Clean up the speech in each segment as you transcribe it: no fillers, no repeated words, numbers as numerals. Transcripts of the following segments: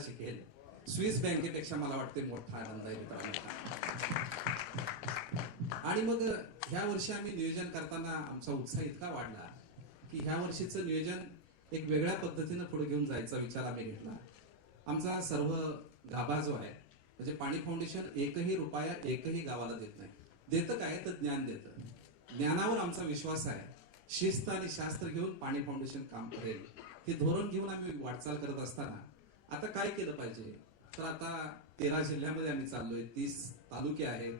शिकेल, स्विस बँकेपेक्षा मला वाटते मोठा आनंद आहे मित्रांनो. आणि मग ह्या वर्षी आम्ही नियोजन करताना आमचा उत्साह इतका वाढला की ह्या वर्षीचं नियोजन एक वेगळ्या पद्धतीनं पुढे घेऊन जायचा विचार आम्ही घेतला. आमचा सर्व गाभा जो आहे म्हणजे पाणी फाउंडेशन एकही रुपया एकही गावाला देत नाही. देतं काय तर ज्ञान देतं. ज्ञानावर आमचा विश्वास आहे. शिस्त आणि शास्त्र घेऊन पाणी फाउंडेशन काम करेल हे धोरण घेऊन आम्ही वाटचाल करत असताना आता काय केलं पाहिजे तर आता 13 जिल्ह्यामध्ये आम्ही चाललोय. 30 तालुके आहेत,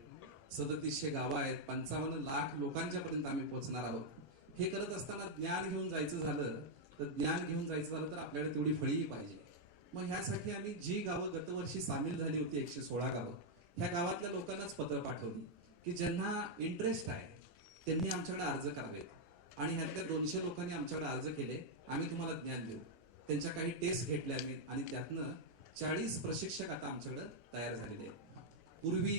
3700 गावं आहेत, 55 लाख लोकांच्या पर्यंत आम्ही पोहोचणार आहोत. हे करत असताना ज्ञान घेऊन जायचं झालं तर आपल्याला तेवढी फळीही पाहिजे. मग ह्यासाठी आम्ही जी गावं गतवर्षी सामील झाली होती 116 गावं, ह्या गावातल्या लोकांनाच पत्र पाठवली की ज्यांना इंटरेस्ट आहे त्यांनी आमच्याकडे अर्ज करावेत. आणि ह्यातल्या 200 लोकांनी आमच्याकडे अर्ज केले. आम्ही तुम्हाला ज्ञान देऊ. त्यांच्या काही टेस्ट घेतल्या आम्ही आणि त्यातनं 40 प्रशिक्षक आता आमच्याकडे तयार झालेले आहेत. पूर्वी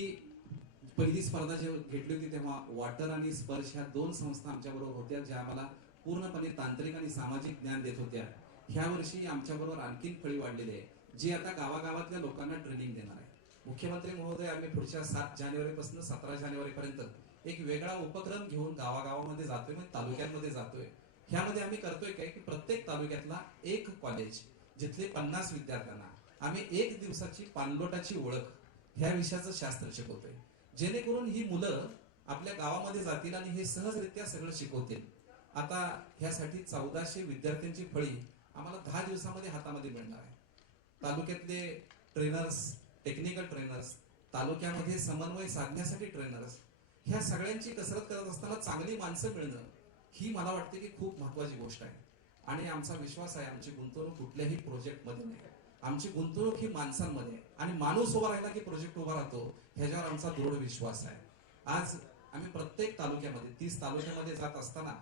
पहिली स्पर्धा जेव्हा घेतली होती तेव्हा वॉटर आणि स्पर्श ह्या 2 संस्था आमच्या बरोबर होत्या ज्या आम्हाला पूर्णपणे तांत्रिक आणि सामाजिक ज्ञान देत होत्या. ह्या वर्षी आमच्याबरोबर आणखीन फळी वाढलेली आहे जी आता गावागावातल्या लोकांना ट्रेनिंग देणार आहे. मुख्यमंत्री महोदय आम्ही पुढच्या 7 जानेवारीपासून 17 जानेवारीपर्यंत एक वेगळा उपक्रम घेऊन गावागावामध्ये जातोय, म्हणजे तालुक्यांमध्ये जातोय. ह्यामध्ये आम्ही करतोय काय की प्रत्येक तालुक्यातला एक कॉलेज जिथले 50 विद्यार्थ्यांना आम्ही 1 दिवसाची पाणलोटाची ओळख ह्या विषयाचं शास्त्र शिकवतोय, जेणेकरून ही मुलं आपल्या गावामध्ये जातील आणि हे सहजरित्या सगळं शिकवतील. आता ह्यासाठी 1400 विद्यार्थ्यांची फळी आम्हाला 10 दिवसामध्ये हातामध्ये मिळणार आहे. तालुक्यातले ट्रेनर्स, टेक्निकल ट्रेनर्स, तालुक्यामध्ये समन्वय साधण्यासाठी ट्रेनर्स, ह्या सगळ्यांची कसरत करत असताना चांगली माणसं मिळणं ही मला वाटते की खूप महत्वाची गोष्ट आहे. आणि आमचा विश्वास आहे आमची गुंतवणूक कुठल्याही प्रोजेक्टमध्ये नाही, आमची गुंतवणूक ही माणसांमध्ये आणि माणूस उभा राहिला की प्रोजेक्ट उभा राहतो ह्याच्यावर आमचा दृढ विश्वास आहे. आज आम्ही प्रत्येक तालुक्यामध्ये 30 तालुक्यामध्ये जात असताना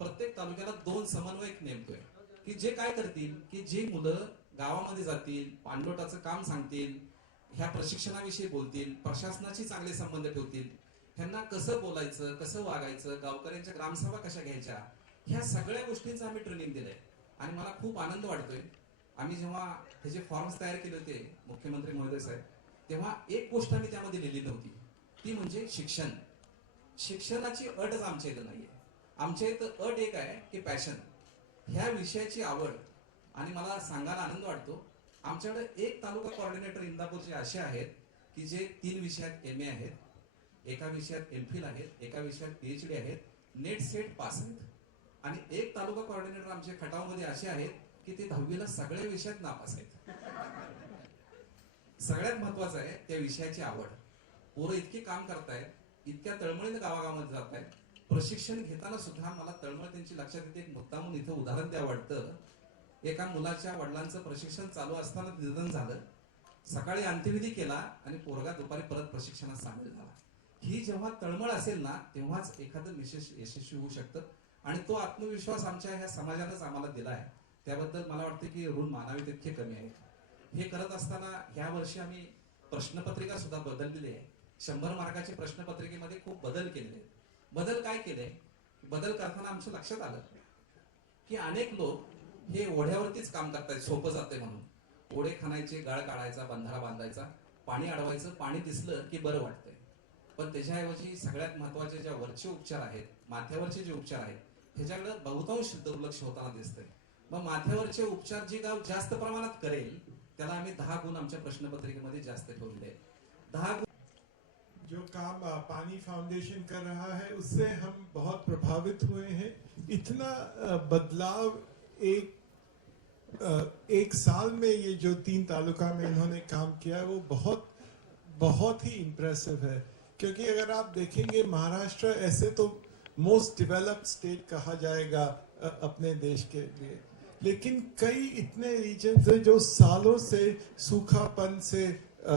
प्रत्येक तालुक्याला 2 समन्वयक नेमतोय की जे काय करतील की जी मुलं गावामध्ये जातील, पाणलोटाचं काम सांगतील, ह्या प्रशिक्षणाविषयी बोलतील, प्रशासनाशी चांगले संबंध ठेवतील, ह्यांना कसं बोलायचं, कसं वागायचं, गावकऱ्यांच्या ग्रामसभा कशा घ्यायच्या, ह्या सगळ्या गोष्टींचं आम्ही ट्रेनिंग दिलंय. आणि मला खूप आनंद वाटतोय. आम्ही जेव्हा ह्याचे फॉर्म्स तयार केले होते मुख्यमंत्री महोदय साहेब, तेव्हा एक गोष्ट आम्ही त्यामध्ये लिहिली नव्हती, ती म्हणजे शिक्षण. शिक्षणाची अटच आमच्या इथं नाहीये. आमच्या इथं अट एक आहे की पॅशन, ह्या विषयाची आवड. आणि मला सांगायला आनंद वाटतो आमच्याकडे एक तालुका कोऑर्डिनेटर इंदापूरचे असे आहेत की जे 3 विषयात MA आहेत, एका विषयात MPhil आहेत, एका विषयात PhD आहेत, नेट सेट पास आहेत. आणि एक तालुका कोऑर्डिनेटर आमचे खटावमध्ये असे आहेत की ते 10वीला सगळ्या विषयात नापास आहेत. सगळ्यात महत्वाचं आहे त्या विषयाची आवड. पोरं इतकी काम करतायत, इतक्या तळमळीने गावागावात जात आहेत. प्रशिक्षण घेताना सुद्धा मला तळमळ त्यांची लक्षात येते. एक मुद्दा म्हणून इथं उदाहरण द्या वाटतं. एका मुलाच्या वडिलांचं प्रशिक्षण चालू असताना निधन झालं. सकाळी अंत्यविधी केला आणि पोरगा दुपारी परत प्रशिक्षणात सामील झाला. ही जेव्हा तळमळ असेल ना तेव्हाच एखादं विशेष यशस्वी होऊ शकतं. आणि तो आत्मविश्वास आमच्या ह्या समाजानंच आम्हाला दिला आहे. त्याबद्दल मला वाटतं की ऋण मानावे तितके कमी आहे. हे करत असताना ह्या वर्षी आम्ही प्रश्नपत्रिका सुद्धा बदललेली आहे. 100 मार्काच्या प्रश्नपत्रिकेमध्ये खूप बदल केलेले. बदल काय केले? बदल करताना आमच्या लक्षात आलं की अनेक लोक हे ओढ्यावरतीच काम करतायत, सोपं जाते म्हणून. ओढे खणायचे, गाळ काढायचा, बंधारा बांधायचा, पाणी अडवायचं, पाणी दिसलं की बरं वाटतंय. पण त्याच्याऐवजी सगळ्यात महत्वाचे ज्या वरचे उपचार आहेत, माथ्यावरचे जे उपचार आहेत, ह्याच्याकडे बहुतांश दुर्लक्ष होताना दिसतंय. मग माथ्यावरचे उपचार जे गाव जास्त प्रमाणात करेल त्याला आम्ही 10 गुण आमच्या प्रश्नपत्रिकेमध्ये जास्त ठेवलेले आहेत. 10 गुण. जो काम पानी फाउंडेशन कर रहा है उससे हम बहुत प्रभावित हुए हैं. इतना बदलाव एक साल में ये जो 3 तालुका में इन्होंने काम किया वो बहुत ही इम्प्रेसिव है. क्योंकि अगर आप देखेंगे महाराष्ट्र ऐसे तो मोस्ट डेवलप्ड स्टेट कहा जाएगा अपने देश के लिए, लेकिन कई इतने रीजन्स हैं जो सालों से सूखापन से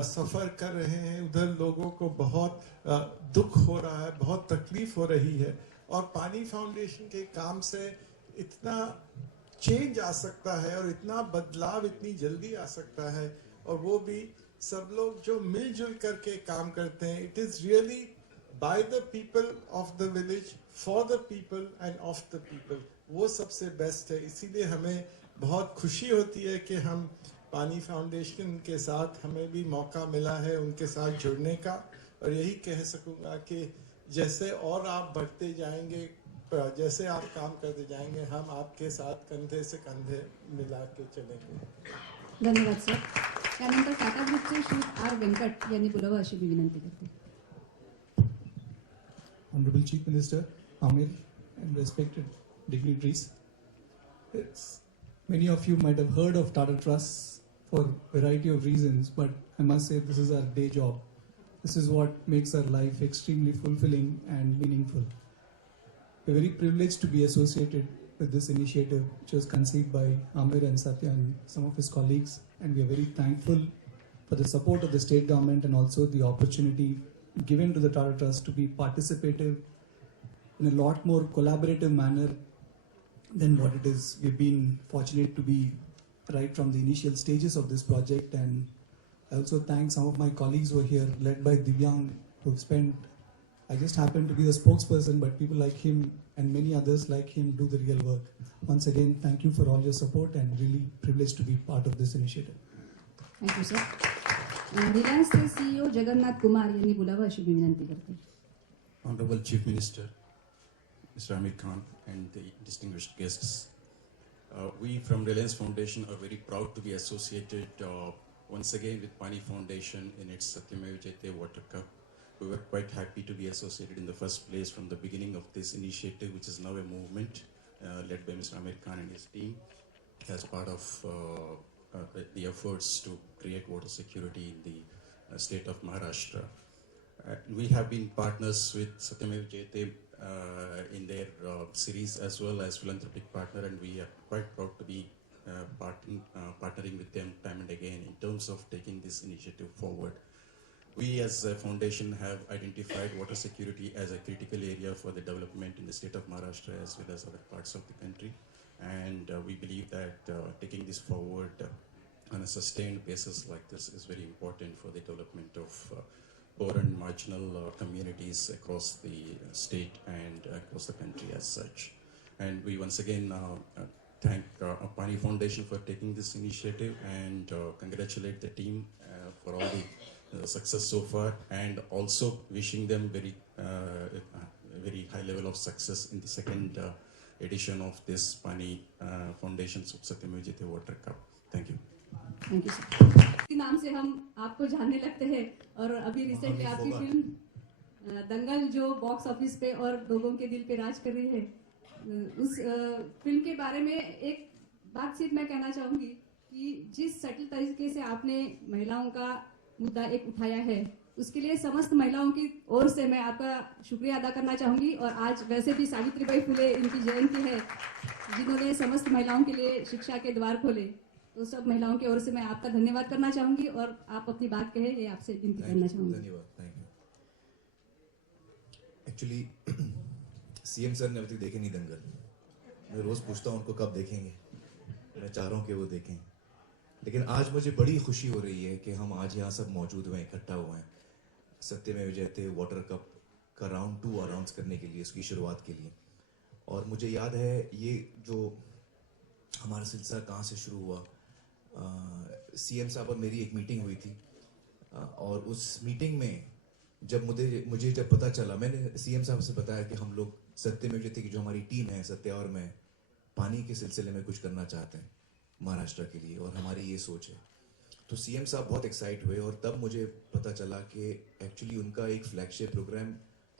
सफर कर रहे हैं. उधर लोगों को बहुत दुख हो रहा है, बहुत तकलीफ हो रही है. और पानी फाउंडेशन के काम से इतना चेंज आ सकता है और इतना बदलाव इतनी जल्दी आ सकता है. और वो भी सब लोग जो मिलजुल करके काम करते हैं. It is really by the people of the village, for the people end of the people. वो सबसे बेस्ट है. इसीलिए हमें बहुत खुशी होती है कि हम पानी फाउंडेशन के साथ हमें भी मौका मिला है उनके साथ जुड़ने का, और यही कह सकूंगा कि जैसे और आप बढ़ते जाएंगे, जैसे आप काम करते जाएंगे, हम आपके साथ कंधे से कंधे मिला के चलेंगे. धन्यवाद सर. त्यानंतर टाटा ग्रुपचे श्री आर वेंकट यांनी बोलावं अशी मी विनंती करते. Honorable Chief Minister, Amir, and respected dignitaries. Many of you might have heard of Tata Trust for a variety of reasons, but I must say this is our day job. This is what makes our life extremely fulfilling and meaningful. We're very privileged to be associated with this initiative, which was conceived by Amir and Satya and some of his colleagues, and we are very thankful for the support of the state government and also the opportunity given to the Tata Trust to be participative in a lot more collaborative manner than what it is. We've been fortunate to be right from the initial stages of this project, and I also thank some of my colleagues who are here, led by Divyang, who've spent, I just happen to be the spokesperson, but people like him and many others like him do the real work. Once again, thank you for all your support and really privileged to be part of this initiative. Thank you you sir. रिलायन्सचे CEO Jagannath Kumar यांनी बोलावं अशी मी विनंती करते. Honorable Chief Minister, Mr. Amir Khan, and the distinguished guests, we from Reliance Foundation are very proud to be associated once again with Pani Foundation in its Satyameva Jayate Water Cup. We were quite happy to be associated in the first place from the beginning of this initiative, which is now a movement led by Mr. Amir Khan and his team as part of the efforts to create water security in the state of Maharashtra. We have been partners with Satyameva Jayate in their series as well as philanthropic partner, and we are quite proud to be partnering with them time and again in terms of taking this initiative forward. We as a foundation have identified water security as a critical area for the development in the state of Maharashtra as well as other parts of the country, and we believe that taking this forward on a sustained basis like this is very important for the development of poor and marginal communities across the state and across the country as such. And we once again thank Pani Foundation for taking this initiative and congratulate the team for all the success so far, and also wishing them very high level of success in the second edition of this Pani Foundation's Satyameva Jayate Water Cup. Thank you. Thank you sir. इसी नाम से हम आपको जानने लगते हैं, और अभी recently आपकी film दंगल जो बॉक्स ऑफिस पे और लोगों के दिल पे राज कर रही है, उस फिल्म के बारे में एक बात सिर्फ मैं कहना चाहूंगी कि जिस सटल तरीके से आपने महिलाओं का मुद्दा एक उठाया है, उसके लिए समस्त महिलाओं की ओर से मैं आपका शुक्रिया अदा करना चाहूंगी. और आज वैसे भी सावित्रीबाई फुले इनकी जयंती है, जिन्होंने समस्त महिलाओं के लिए शिक्षा के द्वार खोले, तो सब महिलाओं की ओर से मैं आपका धन्यवाद करना चाहूंगी, और आप अपनी बात कहे ये आपसे विनती करना चाहूंगी. धन्यवाद. Thank you. Actually CM sir ने अभी तक देखे नहीं दंगल. मैं रोज पूछता हूँ उनको कब देखेंगे, मैं चाह रहा हूँ कि वो देखें, लेकिन आज मुझे बड़ी खुशी हो रही है कि हम आज यहाँ सब मौजूद हुए, इकट्ठा हुए हैं सत्यमेव जयते वाटर कप का राउंड 2 अनाउंस करने के लिए, उसकी शुरुआत के लिए. और मुझे याद है ये जो हमारा सिलसिला कहाँ से शुरू हुआ. सीएम साहब और मेरी एक मीटिंग हुई थी, और उस मीटिंग में जब मुझे जब पता चला, मैंने सीएम साहब से बताया कि हम लोग सत्यमेव जयते की जो हमारी टीम है, सत्या और मैं, पानी के सिलसिले में कुछ करना चाहते हैं महाराष्ट्र के लिए, और हमारी ये सोच है. तो सीएम साहब बहुत एक्साइट हुए, और तब मुझे पता चला कि एक्चुअली उनका एक फ्लैगशिप प्रोग्राम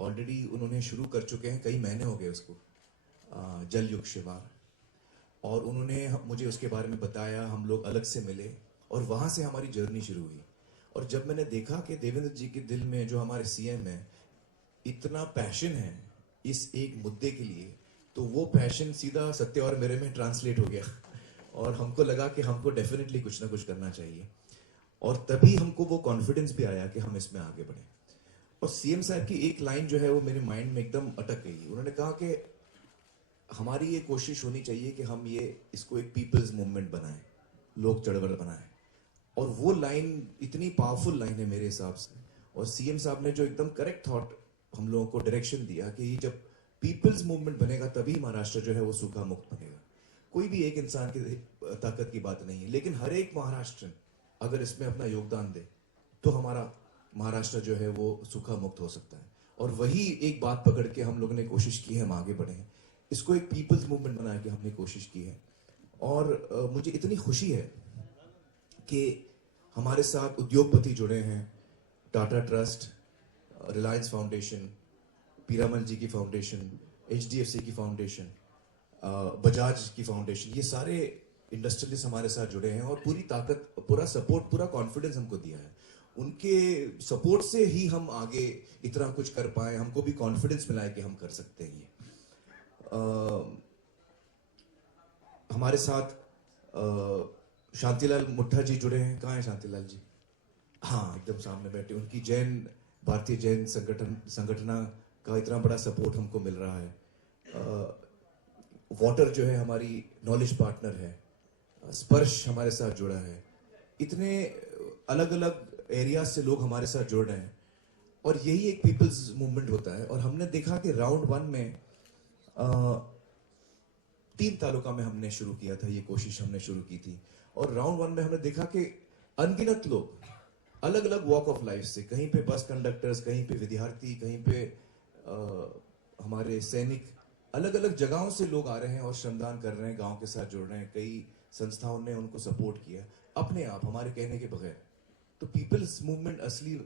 ऑलरेडी उन्होंने शुरू कर चुके हैं, कई महीने हो गए उसको, जल युग शिवार, और उन्होंने मुझे उसके बारे में बताया. हम लोग अलग से मिले और वहाँ से हमारी जर्नी शुरू हुई. और जब मैंने देखा कि देवेंद्र जी के दिल में, जो हमारे सीएम है, इतना पैशन है इस एक मुद्दे के लिए, तो वो पैशन सीधा सत्य और मेरे में ट्रांसलेट हो गया, और हमको लगा कि हमको डेफिनेटली कुछ ना कुछ करना चाहिए. और तभी हमको वो कॉन्फिडेंस भी आया कि हम इसमें आगे बढ़े. और सीएम साहब की एक लाइन जो है वो मेरे माइंड में एकदम अटक गई. उन्होंने कहा कि हमारी ये कोशिश होनी चाहिए कि हम इसको एक पीपल्स मूवमेंट बनाएं, लोक चळवळ बनाएं. और वो लाइन इतनी पावरफुल लाइन है मेरे हिसाब से. और सीएम साहब ने जो एकदम करेक्ट थॉट हम लोगों को डायरेक्शन दिया कि ये जब पीपल्स मूवमेंट बनेगा तभी महाराष्ट्र जो है वो सूखा मुक्त बनेगा. कोई भी एक इंसान की ताकत की बात नहीं है, लेकिन हर एक महाराष्ट्र अगर इसमें अपना योगदान दे तो हमारा महाराष्ट्र जो है वो सूखा मुक्त हो सकता है। और वही एक बात पकड़ के हम लोगों ने कोशिश की है, हम आगे बढ़े हैं, इसको एक पीपल्स मूवमेंट बना के हमने कोशिश की है। और मुझे इतनी खुशी है कि हमारे साथ उद्योगपति जुड़े हैं, टाटा ट्रस्ट, रिलायंस फाउंडेशन, पीरामल जी की फाउंडेशन, HDFC की फाउंडेशन, बजाज की फाउंडेशन, ये सारे इंडस्ट्रियलिस्ट हमारे साथ जुड़े हैं और पूरी ताकत, पूरा सपोर्ट, पूरा कॉन्फिडेंस हमको दिया है। उनके सपोर्ट से ही हम आगे इतना कुछ कर पाए, हमको भी कॉन्फिडेंस मिला है कि हम कर सकते हैं ये। हमारे साथ शांतिलाल मुट्ठा जी जुड़े हैं। कहाँ है शांतिलाल जी? हाँ, एकदम सामने बैठे। उनकी भारतीय जैन संगठना का इतना बड़ा सपोर्ट हमको मिल रहा है। वाटर जो है हमारी नॉलेज पार्टनर है। स्पर्श हमारे साथ जुड़ा है। इतने अलग अलग एरिया से लोग हमारे साथ जुड़ रहे हैं और यही एक पीपल्स मूवमेंट होता है। और हमने देखा कि राउंड 1 में 3 तालुका में हमने शुरू किया था, ये कोशिश हमने शुरू की थी। और राउंड 1 में हमने देखा कि अनगिनत लोग अलग अलग वॉक ऑफ लाइफ से, कहीं पे बस कंडक्टर्स, कहीं पे विद्यार्थी, कहीं पे हमारे सैनिक, अलग अलग जगहों से लोग आ रहे हैं और श्रमदान कर रहे हैं, गांव के साथ जुड़ रहे हैं। कई संस्थाओं ने उनको सपोर्ट किया अपने आप, हमारे कहने के बगैर। तो पीपल्स मूवमेंट असली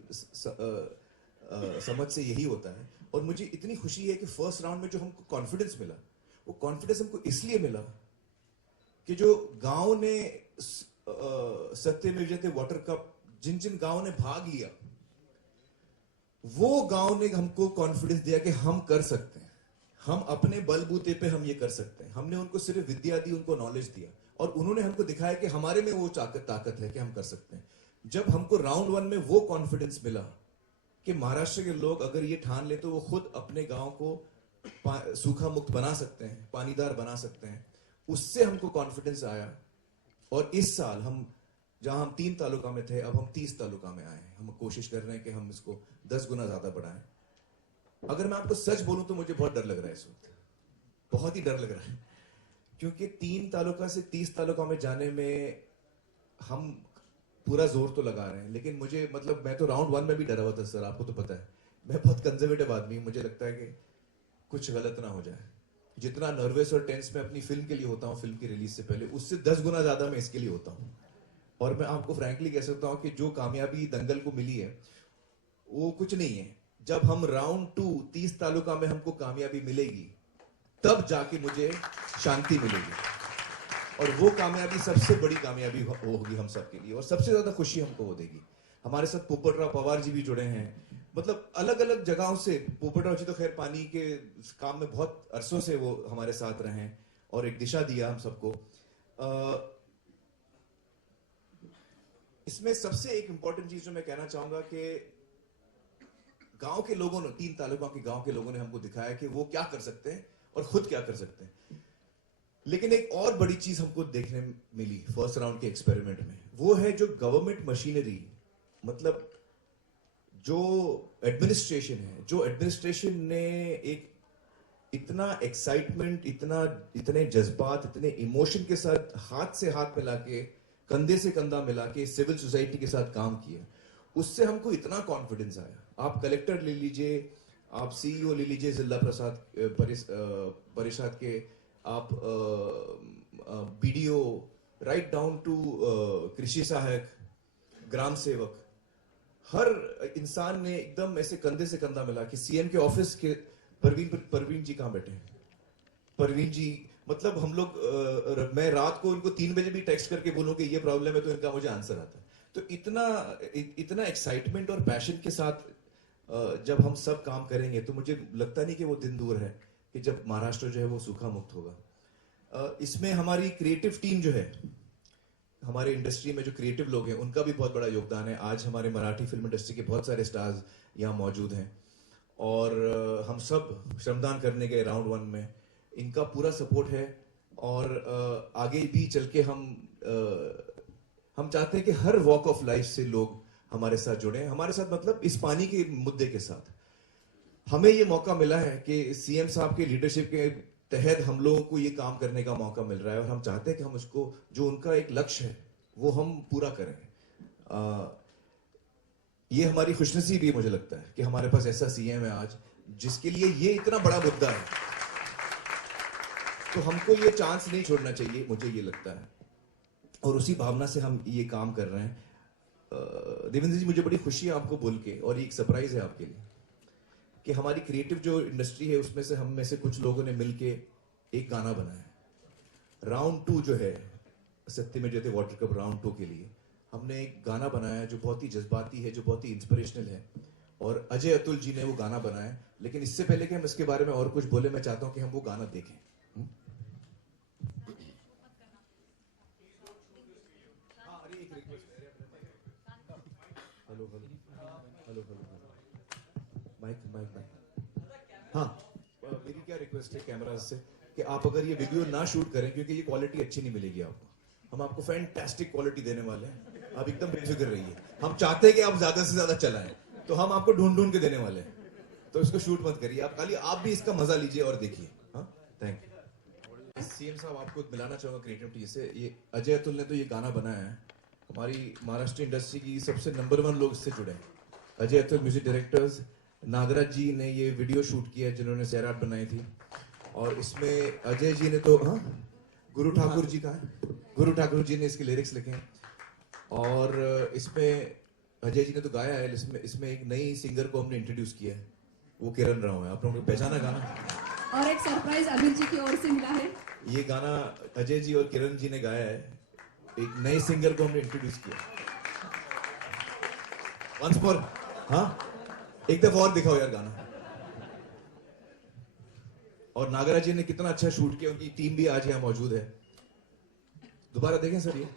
समझ से यही होता है। और मुझे इतनी खुशी है कि फर्स्ट राउंड में जो हमको कॉन्फिडेंस मिला, वो कॉन्फिडेंस हमको इसलिए मिला कि जो गांव ने सत्यमेव जयते वाटर कप, जिन जिन गांवों ने भाग लिया, वो गांव ने हमको कॉन्फिडेंस दिया कि हम कर सकते हैं, हम अपने बलबूते पे हम ये कर सकते हैं। हमने उनको सिर्फ विद्या दी, उनको नॉलेज दिया और उन्होंने हमको दिखाया कि हमारे में वो ताकत है कि हम कर सकते हैं। जब हमको राउंड 1 में वो कॉन्फिडेंस मिला कि महाराष्ट्र के लोग अगर ये ठान ले तो वो खुद अपने गांव को सूखा मुक्त बना सकते हैं, पानीदार बना सकते हैं, उससे हमको कॉन्फिडेंस आया। और इस साल जहां हम 3 तालुका में थे, अब हम 30 तालुका में आए हैं। हम कोशिश कर रहे हैं कि हम इसको 10 गुना ज्यादा बढ़ाएं। अगर मैं आपको सच बोलूं तो मुझे बहुत डर लग रहा है इस वक्त, बहुत ही डर लग रहा है, क्योंकि 3 तालुका से 30 तालुका में जाने में हम पूरा जोर तो लगा रहे हैं, लेकिन मुझे मैं तो राउंड 1 में भी डरा हुआ था सर, आपको तो पता है। मैं बहुत कंजर्वेटिव आदमी हूं, मुझे लगता है कि कुछ गलत ना हो जाए। जितना नर्वस और टेंस मैं अपनी फिल्म के लिए होता हूं, फिल्म की रिलीज से पहले, उससे 10 गुना ज्यादा मैं इसके लिए होता हूं। और मैं आपको फ्रैंकली कह सकता हूं कि जो कामयाबी दंगल को मिली है वो कुछ नहीं है। जब हम राउंड 2 30 तालुका में हमको कामयाबी मिलेगी, तब जाके मुझे शांति मिलेगी। और वो कामयाबी सबसे बड़ी कामयाबी होगी हम सबके लिए, और सबसे ज्यादा खुशी हमको वो देगी। हमारे साथ पोपटराव पवार जी भी जुड़े हैं, अलग अलग जगहों से। पोपटराव जी तो खैर पानी के काम में बहुत अरसों से वो हमारे साथ रहे हैं और एक दिशा दिया हम सबको। इसमें सबसे एक इंपॉर्टेंट चीज जो मैं कहना चाहूंगा कि गांव के लोगों ने, 3 तालुका के गांव के लोगों ने हमको दिखाया कि वो क्या कर सकते हैं और खुद क्या कर सकते हैं। लेकिन एक और बड़ी चीज हमको देखने मिली फर्स्ट राउंड के एक्सपेरिमेंट में, वो है जो गवर्नमेंट मशीनरी, जो एडमिनिस्ट्रेशन है, जो एडमिनिस्ट्रेशन ने एक इतना एक्साइटमेंट, इतने जज्बात, इतने इमोशन के साथ हाथ से हाथ मिला के, कंधे से कंधा मिला के परिवहन सोसाइटी के साथ काम किया, उससे हमको इतना कॉन्फिडेंस आया। आप कलेक्टर ले लीजिए, आप सीईओ ले लीजिए जिला परिषद के, आप बीडीओ, राइट डाउन टू कृषि सहायक, ग्राम सेवक, हर इंसान ने एकदम ऐसे कंधे से कंधा मिला कि सीएम के ऑफिस के परवीन जी कहां बैठे हैं? परवीन जी, हम लोग मैं रात को इनको 3 बजे भी टेक्स्ट करके बोलूं कि ये प्रॉब्लम है तो इनका मुझे आंसर आता है। तो इतना एक्साइटमेंट और पैशन के साथ जब हम सब काम करेंगे तो मुझे लगता नहीं कि वो दिन दूर है कि जब महाराष्ट्र जो है वो सूखा मुक्त होगा। इसमें हमारी क्रिएटिव टीम जो है, हमारे इंडस्ट्री में जो क्रिएटिव लोग हैं, उनका भी बहुत बड़ा योगदान है। आज हमारे मराठी फिल्म इंडस्ट्री के बहुत सारे स्टार्स यहाँ मौजूद हैं और हम सब श्रमदान करने गए राउंड 1 में, इनका पूरा सपोर्ट है। और आगे भी चल के हम चाहते हैं कि हर वॉक ऑफ लाइफ से लोग हमारे साथ जुड़े, हमारे साथ इस पानी के मुद्दे के साथ। हमें ये मौका मिला है कि सीएम साहब के लीडरशिप के तहत हम लोगों को ये काम करने का मौका मिल रहा है और हम चाहते हैं कि हम उसको, जो उनका एक लक्ष्य है वो हम पूरा करें। ये हमारी खुशनसीबी मुझे लगता है कि हमारे पास ऐसा सीएम है आज जिसके लिए ये इतना बड़ा मुद्दा है, तो हमको ये चांस नहीं छोड़ना चाहिए, मुझे ये लगता है, और उसी भावना से हम ये काम कर रहे हैं। देवेंद्र जी, मुझे बड़ी खुशी है आपको बोल के, और ये एक सरप्राइज है आपके लिए कि हमारी क्रिएटिव जो इंडस्ट्री है उसमें से हम में से कुछ लोगों ने मिलके एक गाना बनाया। राउंड 2 जो है सत्य में जयते वाटर कप राउंड 2 के लिए हमने एक गाना बनाया जो बहुत ही जज्बाती है, जो बहुत ही इंस्पिरेशनल है, और अजय अतुल जी ने वो गाना बनाया। लेकिन इससे पहले कि हम इसके बारे में और कुछ बोले, मैं चाहता हूं कि हम वो गाना देखें। Hello hello hello hello mic mic mic. हाँ, मेरी क्या रिक्वेस्ट है कैमरा से कि आप अगर ये वीडियो ना शूट करें, क्योंकि ये क्वालिटी अच्छी नहीं मिलेगी आपको। हम आपको फैंटास्टिक क्वालिटी देने वाले हैं, आप एकदम बेफिक्र रहिए। हम चाहते हैं कि आप ज्यादा से ज्यादा चलाएं, तो हम आपको ढूंढ ढूंढ के देने वाले हैं, तो इसको शूट मत करिए आप, खाली आप भी इसका मजा लीजिए और देखिए। हाँ, थैंक यू। सीएम साहब, आपको मिलाना चाहूंगा क्रिएटिविटी से। ये अजय अतुल ने तो ये गाना बनाया है, हमारी महाराष्ट्र इंडस्ट्री की सबसे नंबर 1 लोग इससे जुड़े हैं। अजय अतुल म्यूजिक डायरेक्टर्स, नागराज जी ने ये वीडियो शूट किया है जिन्होंने सैराट बनाई थी, और इसमें अजय जी ने तो, हाँ, गुरु ठाकुर जी का है, गुरु ठाकुर जी ने इसके लिरिक्स लिखे हैं, और इसमें अजय जी ने तो गाया है। इसमें एक नई सिंगर को हमने इंट्रोड्यूस किया है, वो किरण राव है। आप लोगों को पहचाना गाना? और एक सरप्राइज अमीर जी की ओर से मिला है। ये गाना अजय जी और किरण जी ने गाया है, एक नए सिंगर को हमने इंट्रोड्यूस किया। वंस मोर, हाँ, एक दफा और दिखाओ यार गाना। और नागराज जी ने कितना अच्छा शूट किया, उनकी टीम भी आज यहाँ मौजूद है। दोबारा देखें सर ये।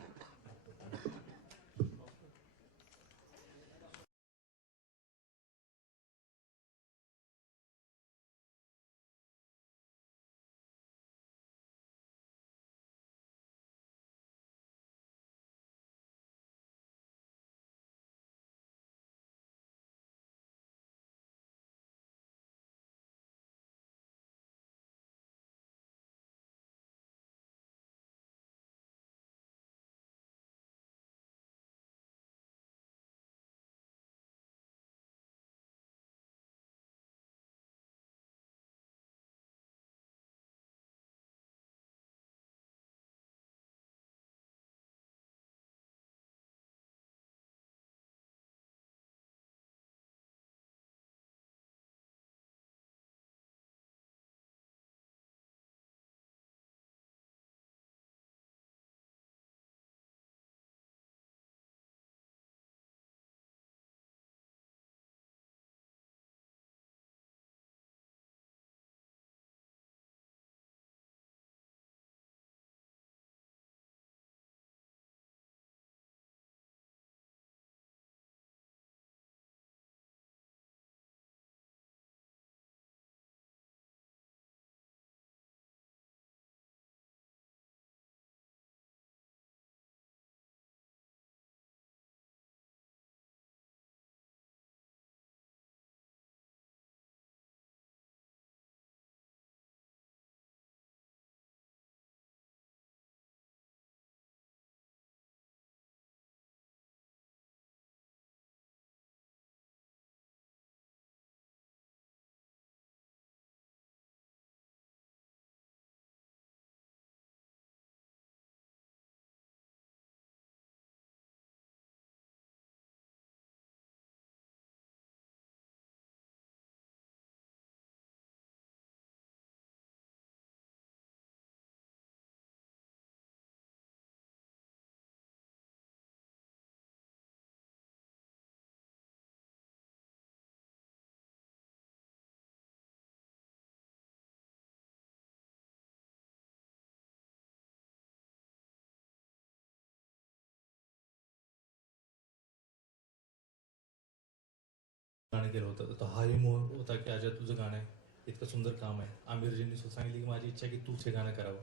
गाणं केलं होतं, तर हाही मोह होता की अजय तुझं गाणं आहे, इतकं सुंदर काम आहे. आमिरजींनी सुद्धा सांगितलं की माझी इच्छा आहे की तूच हे गाणं करावं.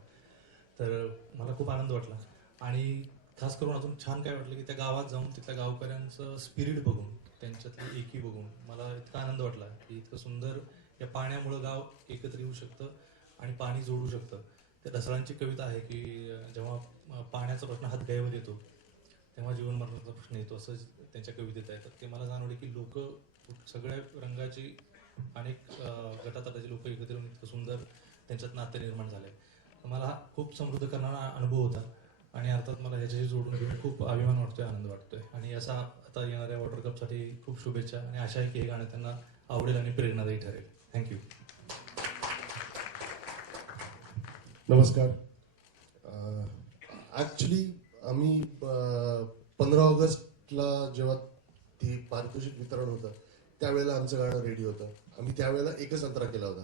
तर मला खूप आनंद वाटला, आणि खास करून अजून छान काय वाटलं की त्या गावात जाऊन तिथल्या गावकऱ्यांचं स्पिरिट बघून, त्यांच्यातली एकी बघून मला इतका आनंद वाटला की इतकं सुंदर या पाण्यामुळं गाव एकत्र येऊ शकतं. आणि पाणी जोडू शकतं. त्या ढसाळांची कविता आहे की जेव्हा पाण्याचा प्रश्न हातगायीवर येतो तेव्हा जीवन मरणाचा प्रश्न येतो, असं त्यांच्या कवितेत आहे. तर ते मला जाणवले की लोक सगळ्या रंगाची अनेक गटातटाची लोक एकत्र येऊन इतकं सुंदर त्यांच्यात नातं निर्माण झालंय. मला हा खूप समृद्ध करणारा अनुभव होता आणि अर्थात मला ह्याच्याशी जोडून घेऊन खूप अभिमान वाटतोय, आनंद वाटतोय. आणि असा आता येणाऱ्या वॉटर कपसाठी खूप शुभेच्छा आणि आशा आहे की हे गाणं त्यांना आवडेल आणि प्रेरणादायी ठरेल. थँक्यू. नमस्कार. ॲक्च्युली आम्ही 15 ऑगस्टला जेव्हा ती पारितोषिक वितरण होतं त्यावेळेला आमचं गाणं रेडी होतं. आम्ही त्यावेळेला एकच अंतरा केला होता.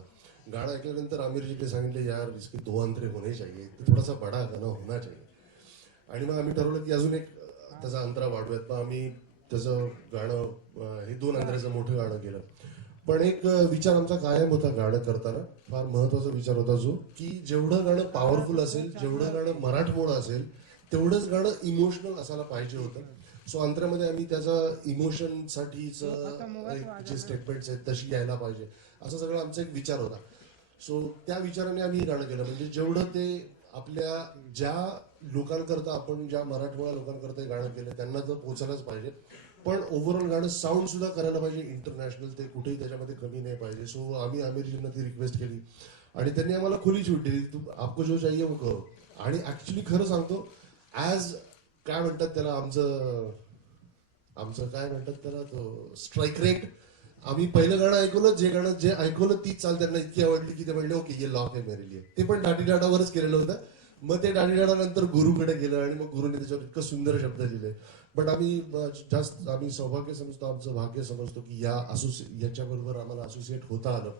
गाणं ऐकल्यानंतर आमिरजीने सांगितले यार इसके 2 अंतरे होने चाहिए, तो थोडासा बडा गाणं होना चाहिए. आणि मग आम्ही ठरवलं की अजून एक त्याचा अंतरा वाढूयात. मग आम्ही त्याचं गाणं हे 2 अंतराचं मोठं गाणं केलं. पण एक विचार आमचा कायम होता गाणं करताना, फार महत्वाचा विचार होता जो की जेवढं गाणं पॉवरफुल असेल, जेवढं गाणं मराठमोळं असेल, तेवढंच गाणं इमोशनल असायला पाहिजे होतं. सो अंतरामध्ये आम्ही त्याचा इमोशनसाठीच जे स्टेटमेंट्स आहेत तशी यायला पाहिजे असा सगळा आमचा एक विचार होता. सो त्या विचाराने आम्ही गाणं केलं. म्हणजे जेवढं ते आपल्या ज्या लोकांकरता आपण ज्या मराठमोळ्या लोकांकरता गाणं केलं त्यांना तर पोहोचायलाच पाहिजे, पण ओव्हरऑल गाणं साऊंड सुद्धा करायला पाहिजे इंटरनॅशनल, ते कुठेही त्याच्यामध्ये कमी नाही पाहिजे. सो आम्ही आमिरजींना ती रिक्वेस्ट केली आणि त्यांनी आम्हाला खुली छूट दिली, तू आपको जो चाहिए वो करो. आणि ऍक्च्युली खरं सांगतो, ॲज काय म्हणतात त्याला, आमचं काय म्हणतात त्याला, तो स्ट्राईक रेट. आम्ही पहिलं गाणं ऐकवलं, जे ऐकवलं तीच चाल त्यांना इतकी आवडली की ते म्हणले ओके ये लॉक आहे मेरे लिए. ते पण डाडी डाडावरच केलेलं होतं. मग ते डाडी डाडा नंतर गुरुकडे गेलं आणि मग गुरुने त्याच्यावर इतकं सुंदर शब्द लिहिले. बट आम्ही सौभाग्य समजतो, आमचं भाग्य समजतो की याच्याबरोबर आम्हाला असोसिएट होता आलं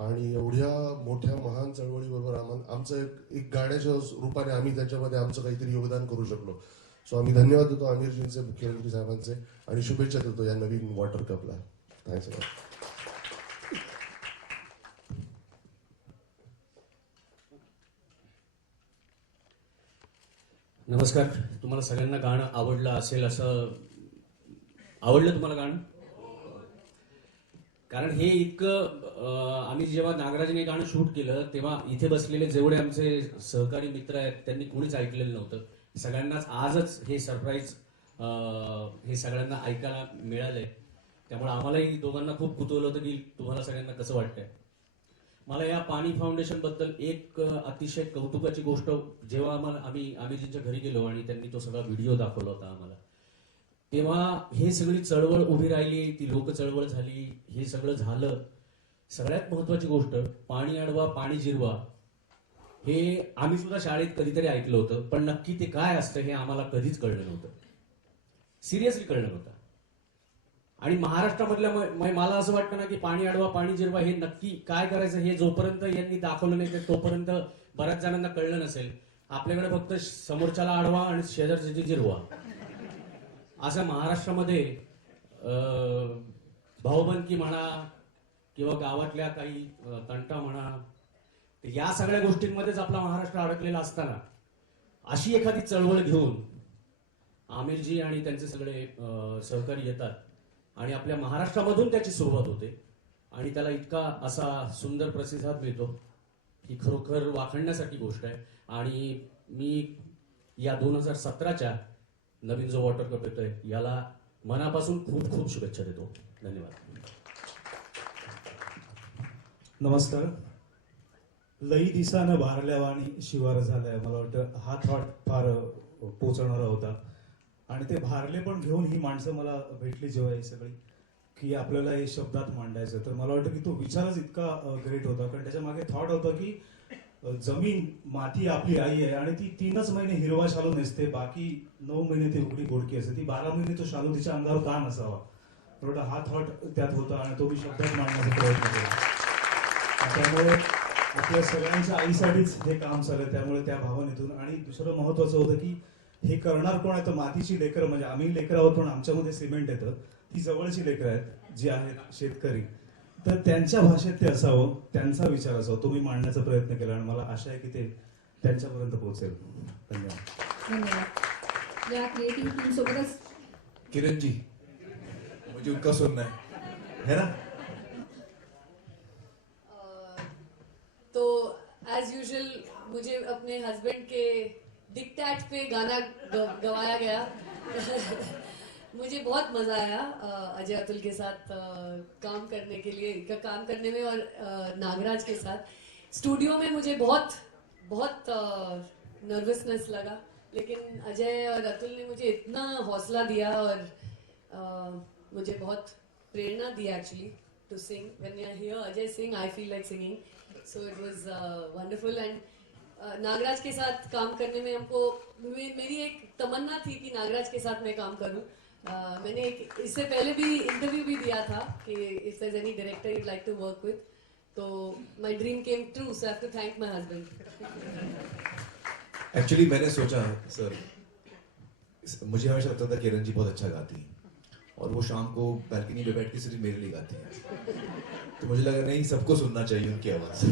आणि एवढ्या मोठ्या महान चळवळीबरोबर आमचं एक गाण्याच्या रूपाने आम्ही त्याच्यामध्ये आमचं काहीतरी योगदान करू शकलो. सो आम्ही धन्यवाद देतो आमिरजींचे, मुख्यमंत्री साहेबांचे, आणि शुभेच्छा देतो या नवीन वॉटर कपला. Thanks a lot. नमस्कार. तुम्हाला सगळ्यांना गाणं आवडलं असेल असं, आवडलं तुम्हाला गाणं? कारण हे इतकं आम्ही जेव्हा नागराजने गाणं शूट केलं तेव्हा इथे बसलेले जेवढे आमचे सहकारी मित्र आहेत त्यांनी कोणीच ऐकलेलं नव्हतं. सगळ्यांनाच आजच हे सरप्राईज हे सगळ्यांना ऐकायला मिळालंय. त्यामुळे आम्हालाही दोघांना खूप कुतूहल होतं की तुम्हाला सगळ्यांना कसं वाटतंय. मला या पाणी फाउंडेशन बद्दल एक अतिशय कौतुकाची गोष्ट, जेव्हा आम्ही आमिरजींच्या घरी गेलो आणि त्यांनी तो सगळा व्हिडिओ दाखवला होता आम्हाला, तेव्हा हे सगळी चळवळ उभी राहिली, ती लोक चळवळ झाली, हे सगळं झालं. सगळ्यात महत्वाची गोष्ट, पाणी अडवा पाणी जिरवा, हे आम्ही सुद्धा शाळेत कधीतरी ऐकलं होतं, पण नक्की ते काय असतं हे आम्हाला कधीच कळलं नव्हतं, सिरियसली कळलं नव्हतं. आणि महाराष्ट्रामधल्या मला असं वाटतं ना की पाणी अडवा पाणी जिरवा हे नक्की काय करायचं हे जोपर्यंत यांनी दाखवलं नाही तोपर्यंत बऱ्याच जणांना कळलं नसेल. आपल्याकडे फक्त समोरच्याला अडवा आणि शेजारच्याची जिरवा असं महाराष्ट्रामध्ये भाऊबंदकी म्हणा किंवा गावातल्या काही तंटा म्हणा, या सगळ्या गोष्टींमध्येच आपला महाराष्ट्र अडकलेला असताना अशी एखादी चळवळ घेऊन आमिरजी आणि त्यांचे सगळे सहकारी येतात आणि आपल्या महाराष्ट्रामधून त्याची सुरुवात होते आणि त्याला इतका असा सुंदर प्रतिसाद मिळतो ही खरोखर वाखाणण्यासारखी गोष्ट आहे. आणि मी या 2017च्या नवीन जो वॉटर कप येतोय याला मनापासून खूप खूप शुभेच्छा देतो. धन्यवाद. नमस्कार. लई दिसानं भारल्यावानी शिवार झालाय. मला वाटतं हा थॉट फार पोचवणारा होता आणि ते भारले पण घेऊन ही माणसं मला भेटली जेव्हा ही सगळी, की आपल्याला हे शब्दात मांडायचं. तर मला वाटतं की तो विचारच इतका ग्रेट होता, कारण त्याच्या मागे थॉट होता की जमीन माती आपली आई आहे आणि ती 3च महिने हिरवा शालू नेसते, बाकी 9 महिने ती उघडी बोडकी असते, ती 12 महिने तो शालू तिच्या अंगावर का नसावा. बरोबर, हा थॉट त्यात होता आणि तो मी शब्दात मांडण्याचा प्रयत्न केला. त्यामुळे आपल्या सगळ्यांच्या आईसाठीच हे काम चाललं, त्यामुळे त्या भावनेतून. आणि दुसरं महत्वाचं होतं की हे करणार कोण आहे, तर मातीची लेकरं, म्हणजे आम्ही लेकरं आहोत पण आमच्यामध्ये सिमेंट येतं, ती जवळची लेकरं आहेत जी आहेत शेतकरी, तर त्यांच्या भाषेत ते असावं, त्यांचा विचार असावा, तो मी मांडण्याचा प्रयत्न केला आणि मला आशा आहे की ते त्यांच्यापर्यंत पोहोचेल. धन्यवाद. धन्यवाद. या क्रिएटिव्ह टीम सोबतच किरण जी, मुझे उनका सुनना है ना? तो मुझे अपने हस्बैंड के डिक्टेट पे गाना गवाया गया। मुझे बहुत मजा आया अजय अतुल के साथ काम करने के लिए काम करने में, और नागराज के साथ स्टूडियो में मुझे बहुत बहुत नर्वसनेस लगा, लेकिन अजय और अतुल ने मुझे इतना हौसला दिया और मुझे बहुत प्रेरणा दी actually to sing. When I hear Ajay sing I feel like singing, so it was wonderful. And Nagraj के साथ काम करने में हमको मेरी एक तमन्ना थी कि नागराज के साथ मैं काम करूं। मैंने इससे पहले भी इंटरव्यू भी दिया था कि if there is any director you'd like to work with, तो my dream came true, so I have to thank my husband. Actually मैंने सोचा सर, मुझे हमेशा लगता था किरण जी बहुत अच्छा गाती हैं और वो शाम को बैल्कनी पे बैठ के सिर्फ मेरे लिए गाती हैं, तो मुझे लगा नहीं, सबको सुनना चाहिए उनकी आवाज।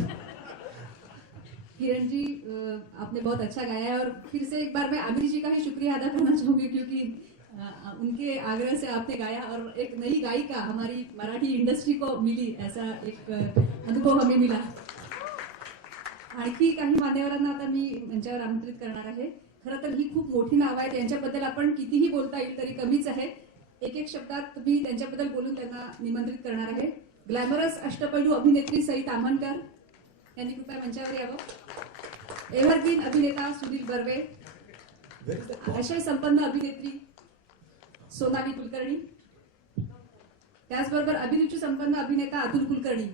किरण जी आपने बहुत अच्छा गाया है, और फिर से एक बार मैं आमिर जी का ही शुक्रिया अदा करना चाहूंगी, क्योंकि उनके आग्रह से आपने गाया और एक नई गायिका हमारी मराठी इंडस्ट्री को मिली, ऐसा एक अनुभव हमें मिला। आणखी काही मान्यवरांना आता मी मंचावर आमंत्रित करणार आहे। खरं तर ही खूप मोठी नावं आहेत, त्यांच्याबद्दल आपण कितीही बोलता येईल तरी कमीच आहे। एक एक शब्दात मी त्यांच्याबद्दल बोलून त्यांना निमंत्रित करणार आहे। ग्लॅमरस अष्टपैलू अभिनेत्री सई ताम्हणकर यांनी कृपया मंचावर यावं। एव्हरग्रीन अभिनेता सुनील बर्वे, आशय संपन्न अभिनेत्री सोनाली कुलकर्णी, त्याचबरोबर अभिरुची संपन्न अभिनेता अतुल कुलकर्णी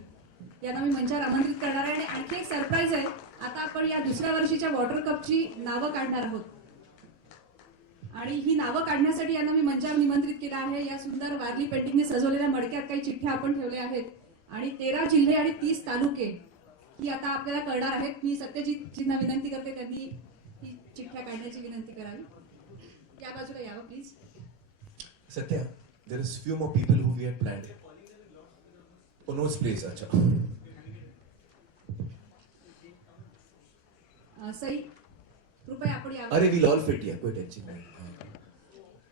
यांना मी मंचावर आमंत्रित करणार आहे। आणि आणखी एक सरप्राईज आहे, आता आपण या दुसऱ्या वर्षीच्या वॉटर कपची नावं काढणार आहोत आणि ही नावं काढण्यासाठी यांना मी मंचावर निमंत्रित केलं आहे। या सुंदर वारली पेंटिंगने सजवलेल्या मडक्यात काही चिठ्ठ्या आपण ठेवल्या आहेत आणि 13 जिल्हे आणि 30 तालुके ही आता आपल्याला कळणार आहेत। मी सत्यजितजींना विनंती करते त्यांनी ही चिठ्ठ्या काढण्याची विनंती करावी। या बाजूला यावं please. Satya, there is few more people who we had planned. Oh no, it's please, acha. Sai कृपया आपण यावं। अरे we'll all fit here, कोई टेंशन नहीं।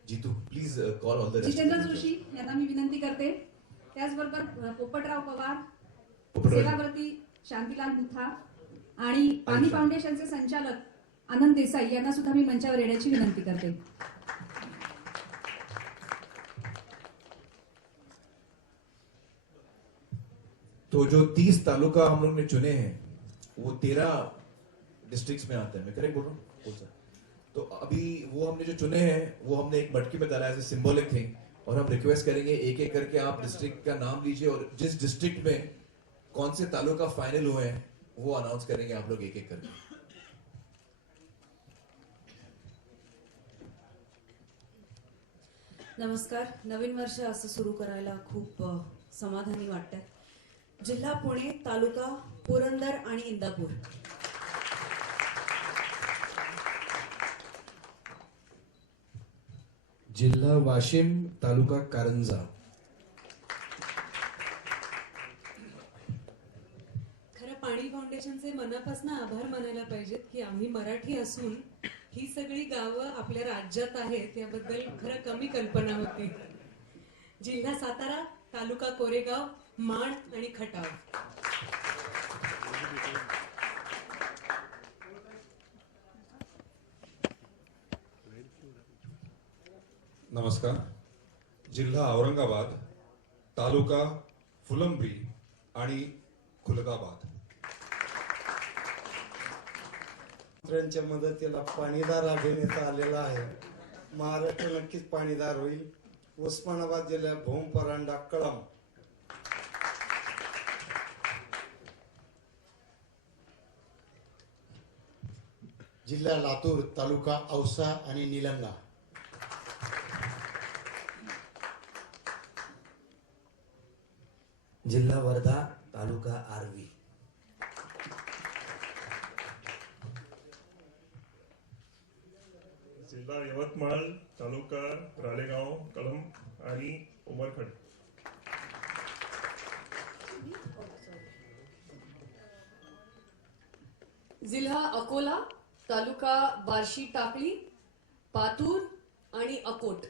Jitu, please call all the rest. Jitendra Joshi यांना मी विनंती करते, त्याचबरोबर पोपटराव पवार, पोपटराव. सेवावर्ती शांतीलाल मुथा आणि पाणी अच्छा. फाउंडेशनचे संचालक आनंद देसाई यांना सुद्धा मी मंचावर येण्याची विनंती करते। तो जो 30 तालुका हम लोग ने चुने हैं वो 13 डिस्ट्रिक्ट्स में आते हैं, मैं करेक्ट बोल रहा हूँ? बोल सर। तो अभी वो हमने जो चुने हैं वो हमने एक मटकी में डाला एज ए सिंबॉलिक थिंग, और हम रिक्वेस्ट करेंगे एक एक करके आप डिस्ट्रिक्ट का नाम लीजिए और जिस डिस्ट्रिक्ट में कौन से तालुका फाइनल हुए हैं वो अनाउंस करेंगे आप लोग एक एक करके। नमस्कार। नवीन वर्ष असं सुरू करायला खूप समाधानी वाटतंय। जिल्हा पुणे, तालुका पुरंदर आणि इंदापूर। जिल्हा वाशिम, तालुका कारंजा। खरं पाणी फाउंडेशनचे मनापासून आभार मानायला पाहिजेत की आम्ही मराठी असून ही सगळी गावं आपल्या राज्यात आहेत याबद्दल खरं कमी कल्पना होती। जिल्हा सातारा, तालुका कोरेगाव, माण आणि खटाव। नमस्कार। जिल्हा औरंगाबाद, तालुका फुलंब्री आणि खुलदाबाद। मंत्र्यांच्या मदतीला पाणीदार अभिनेता आलेला आहे। महाराष्ट्र नक्कीच पाणीदार होईल। उस्मानाबाद जिल्ह्यात भूम परांडा कळम। जिल्हा लातूर, तालुका औसा आणि निलंगा। जिल्हा वर्धा, तालुका आर्वी। जिल्हा यवतमाळ, तालुका राळेगाव, कळंब आणि उमरखंड। जिल्हा अकोला, तालुका बार्शी टाकळी, पातूर आणि अकोट।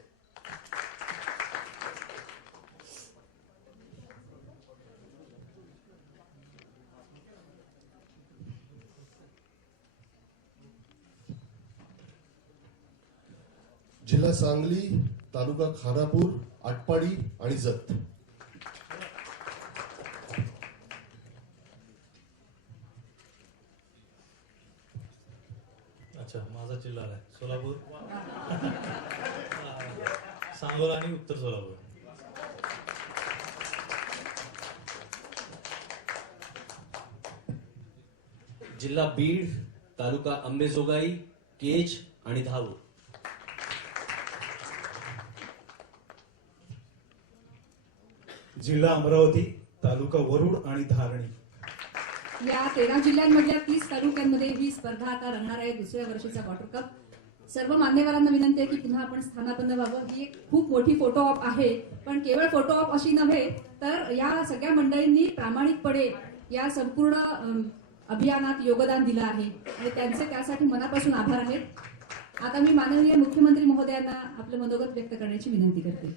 जिल्हा सांगली, तालुका खानापूर, आटपाडी आणि जत. अच्छा, माझा जिल्हा आहे सोलापूर, सांगोला आणि उत्तर सोलापूर. जिल्हा बीड, तालुका अंबेजोगाई, केज आणि धारूर. जिल्हा अमरावती, तालुका वरुड आणि धारणी. या 13 जिल्ह्यांमधल्या 30 तालुक्यांमध्ये ही स्पर्धा आता रंगणार आहे, दुसऱ्या वर्षीचा वॉटर कप. सर्व मान्यवरांना विनंती आहे की पुन्हा आपण स्थानापन्न व्हावं. ही एक खूप मोठी फोटो ऑप आहे, पण केवळ फोटो ऑप अशी नव्हे तर या सगळ्या मंडळींनी प्रामाणिकपणे या संपूर्ण अभियानात योगदान दिलं आहे आणि त्यांचे त्यासाठी मनापासून आभार आहेत. आता मी माननीय मुख्यमंत्री महोदयांना आपलं मनोगत व्यक्त करण्याची विनंती करते.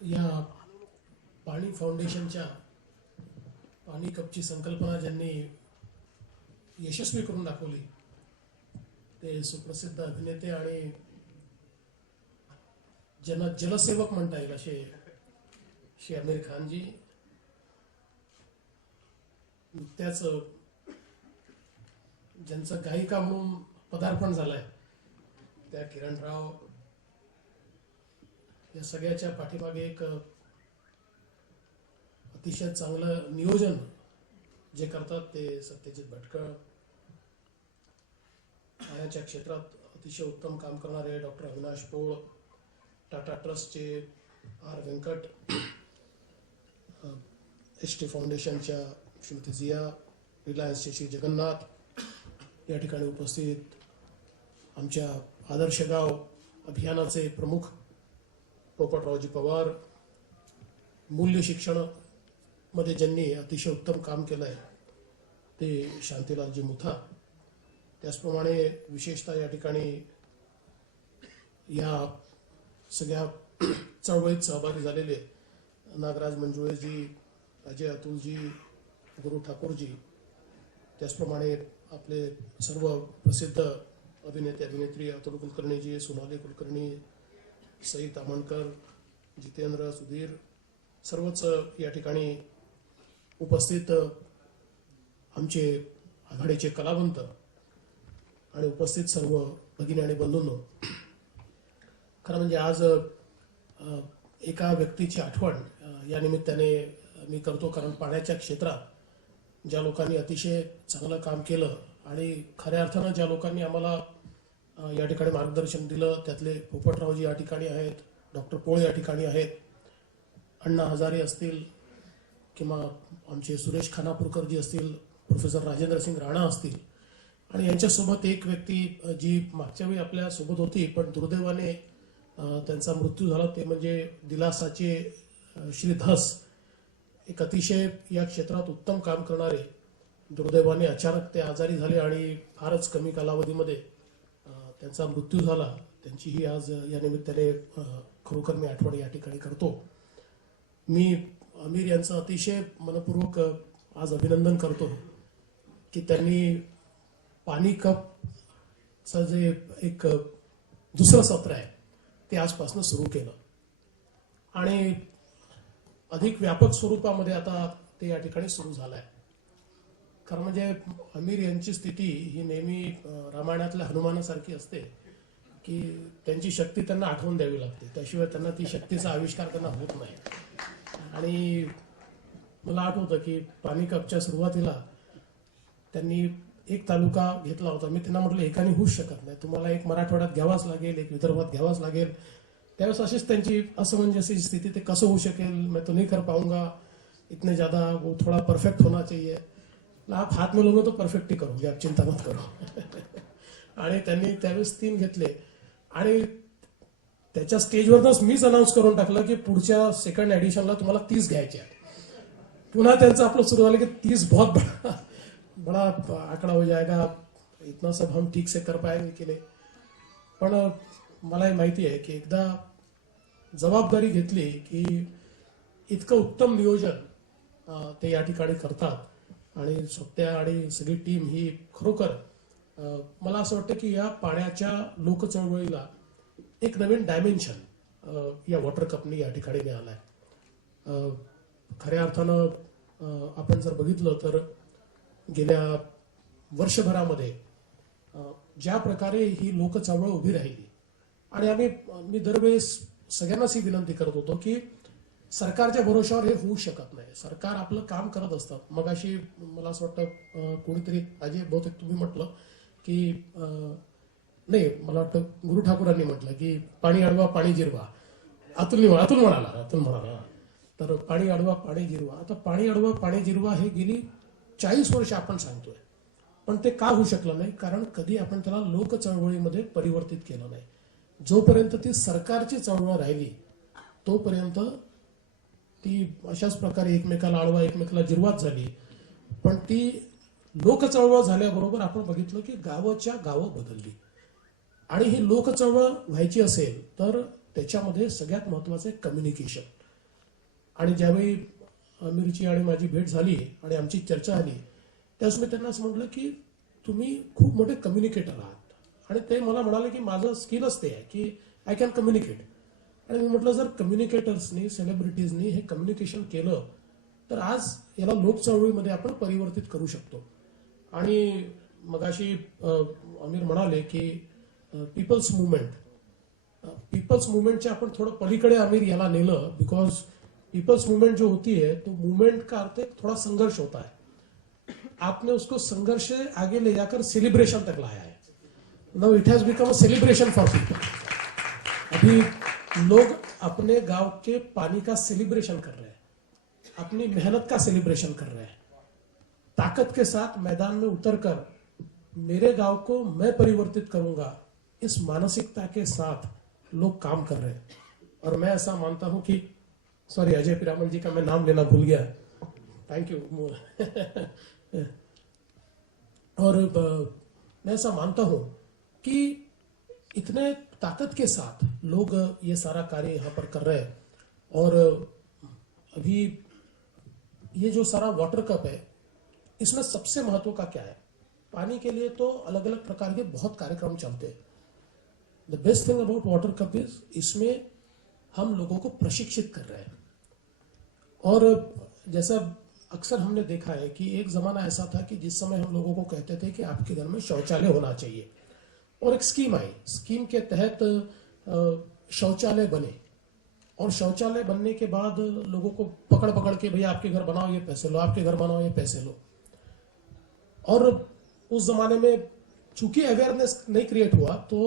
या पाणी फाउंडेशनच्या पाणी कपची संकल्पना ज्यांनी यशस्वी करून दाखवली ते सुप्रसिद्ध अभिनेते आणि जलसेवक म्हणता येईल असे श्री आमिर खानजी. नुकत्याच ज्यांचं गायिका म्हणून पदार्पण झालंय त्या किरणराव. या सगळ्याच्या पाठीमागे एक अतिशय चांगलं नियोजन जे करतात ते सत्यजित भटकळ. पाण्याच्या क्षेत्रात अतिशय उत्तम काम करणारे डॉक्टर अविनाश पोळ, टाटा ट्रस्टचे आर व्यंकट, एसटी फाउंडेशनच्या श्रीमती जिया, रिलायन्सचे श्री जगन्नाथ, या ठिकाणी उपस्थित आमच्या आदर्श गाव अभियानाचे प्रमुख पोपटरावजी पवार, मूल्य शिक्षण मध्ये ज्यांनी अतिशय उत्तम काम केलं आहे ते शांतीलालजी मुथा. त्याचप्रमाणे विशेषतः या ठिकाणी या सगळ्या चळवळीत सहभागी झालेले नागराज मंजुळेजी, अजय अतुलजी, गुरु ठाकूरजी, त्याचप्रमाणे आपले सर्व प्रसिद्ध अभिनेते अभिनेत्री अतुल कुलकर्णीजी, सोनाली कुलकर्णी, सई तामणकर, जितेंद्र, सुधीर, सर्वच या ठिकाणी उपस्थित आमचे आघाडीचे कलावंत आणि उपस्थित सर्व भगिनी आणि बंधूंनो. खरं म्हणजे आज एका व्यक्तीची आठवण या निमित्ताने मी करतो, कारण पाण्याच्या क्षेत्रात ज्या लोकांनी अतिशय चांगलं काम केलं आणि खऱ्या अर्थानं ज्या लोकांनी आम्हाला या ठिकाणी मार्गदर्शन दिलं त्यातले पोपटरावजी या ठिकाणी आहेत, डॉक्टर पोळ या ठिकाणी आहेत, अण्णा हजारे असतील किंवा आमचे सुरेश खानापूरकरजी असतील, प्रोफेसर राजेंद्र सिंग राणा असतील, आणि यांच्यासोबत एक व्यक्ती जी मागच्या वेळी आपल्या सोबत होती पण दुर्दैवाने त्यांचा मृत्यू झाला ते म्हणजे दिलासाचे श्री धस. एक अतिशय या क्षेत्रात उत्तम काम करणारे दुर्दैवाने अचानक ते आजारी झाले आणि फारच कमी कालावधीमध्ये त्यांचा मृत्यू झाला. त्यांचीही आज या निमित्ताने खरोखर मी आठवण या ठिकाणी करतो. मी आमिर यांचं अतिशय मनपूर्वक आज अभिनंदन करतो की त्यांनी पाणी कपचं जे एक दुसरं सत्र आहे ते आजपासून सुरू केलं आणि अधिक व्यापक स्वरूपामध्ये आता ते या ठिकाणी सुरू झालं आहे. खरं म्हणजे आमिर यांची स्थिती ही नेहमी रामायणातल्या हनुमानासारखी असते की त्यांची शक्ती त्यांना आठवून द्यावी लागते, त्याशिवाय त्यांना ती शक्तीचा आविष्कार त्यांना होत नाही. आणि मला आठवतं की पाणी कपच्या सुरुवातीला त्यांनी एक तालुका घेतला होता. मी त्यांना म्हटलं एकाने होऊच शकत नाही, तुम्हाला एक मराठवाड्यात घ्यावाच लागेल, एक विदर्भात घ्यावाच लागेल. त्यावेळेस अशीच त्यांची असमंजसी स्थिती, ते कसं होऊ शकेल, मैं तो नहीं कर पाऊंगा, इतने ज्यादा वो थोड़ा परफेक्ट होना चाहिए. आप हात में लोगे तो परफेक्ट ही करोगे, आप चिंता मत करो. आणि त्यांनी त्यावेळेस 3 घेतले आणि त्याच्या स्टेजवरच मीच अनाऊन्स करून टाकलं की पुढच्या सेकंड एडिशनला तुम्हाला 30 घ्यायचे आहेत. पुन्हा त्यांचं आपलं सुरू झालं की 30 बहुत बड़ा आंकड़ा हो जाएगा, इतना सब हम ठीक से कर पाएंगे की नाही. पण मला हे माहिती आहे की एकदा जबाबदारी घेतली की इतकं उत्तम नियोजन ते या ठिकाणी करतात आणि स्वतः आणि सगळी टीम ही खरोखर मला असं वाटतं की या पाण्याच्या लोकचळवळीला एक नवीन डायमेन्शन या वॉटर कपनी या ठिकाणी मिळालाय. खऱ्या अर्थानं आपण जर बघितलं तर गेल्या वर्षभरामध्ये ज्या प्रकारे ही लोकचळवळ उभी राहिली आणि मी दरवेळेस सगळ्यांनाच ही विनंती करत होतो की सरकारच्या भरोशावर हे होऊ शकत नाही. सरकार आपलं काम करत असतात. मग अशी मला असं वाटतं कोणीतरी अजय बहुतेक तुम्ही म्हटलं की नाही, मला वाटतं गुरु ठाकूरांनी म्हटलं की पाणी अडवा पाणी जिरवा. अतुल म्हणाला तर पाणी अडवा पाणी जिरवा. आता पाणी अडवा पाणी जिरवा हे गेली 40 वर्ष आपण सांगतोय, पण ते का होऊ शकलं नाही? कारण कधी आपण त्याला लोक चळवळीमध्ये परिवर्तित केलं नाही. जोपर्यंत ती सरकारची चळवळ राहिली तोपर्यंत ती अशाच प्रकारे एकमेकाला अडवा एकमेकाला जिरवाच झाली. पण ती लोक चळवळ झाल्याबरोबर आपण बघितलं की गावाच्या गावं बदलली. आणि ही लोक चळवळ व्हायची असेल तर त्याच्यामध्ये सगळ्यात महत्वाचं आहे कम्युनिकेशन. आणि ज्यावेळी आमिरची आणि माझी भेट झाली आणि आमची चर्चा झाली त्यावेळेस मी त्यांना असं म्हटलं की तुम्ही खूप मोठे कम्युनिकेटर आहात. आणि ते मला म्हणाले की माझं स्किलच ते आहे की आय कॅन कम्युनिकेट. आणि मी म्हटलं जर कम्युनिकेटर्सनी सेलिब्रिटीजनी हे कम्युनिकेशन केलं तर आज याला लोक चळवळीमध्ये आपण परिवर्तित करू शकतो. आणि मगाशी आमिर म्हणाले की पीपल्स मुवमेंटच्या आपण थोडं पलीकडे आमिर याला नेलं. बिकॉज पीपल्स मूवमेंट जो होती है तो मूवमेंट का अर्थ एक थोड़ा संघर्ष होता है. आपने उसको संघर्ष से आगे ले जाकर सेलिब्रेशन तक लाया है. Now it has become a celebration for people. अभी लोग अपने गांव के पानी का सेलिब्रेशन कर रहे हैं, अपनी मेहनत का सेलिब्रेशन कर रहे हैं. ताकत के साथ मैदान में उतरकर मेरे गांव को मैं परिवर्तित करूंगा, इस मानसिकता के साथ लोग काम कर रहे हैं. और मैं ऐसा मानता हूं कि सॉरी अजय पिरामल जी का मैं नाम लेना भूल गया, थैंक यू. और मैं ऐसा मानता हूं कि इतने ताकत के साथ लोग ये सारा कार्य यहाँ पर कर रहे हैं. और अभी ये जो सारा वाटर कप है इसमें सबसे महत्व का क्या है? पानी के लिए तो अलग अलग प्रकार के बहुत कार्यक्रम चलते हैं. The best thing about water cup is इसमें हम लोगों को प्रशिक्षित कर रहे हैं. और जैसा अक्सर हमने देखा है कि एक जमाना ऐसा था कि जिस समय हम लोगों को कहते थे कि आपके घर में शौचालय होना चाहिए और एक स्कीम आई. स्कीम के तहत शौचालय बने और शौचालय बनने के बाद लोगों को पकड़ पकड़ के भैया आपके घर बनाओ ये पैसे लो, आपके घर बनाओ ये पैसे लो. और उस जमाने में चूंकि अवेयरनेस नहीं क्रिएट हुआ तो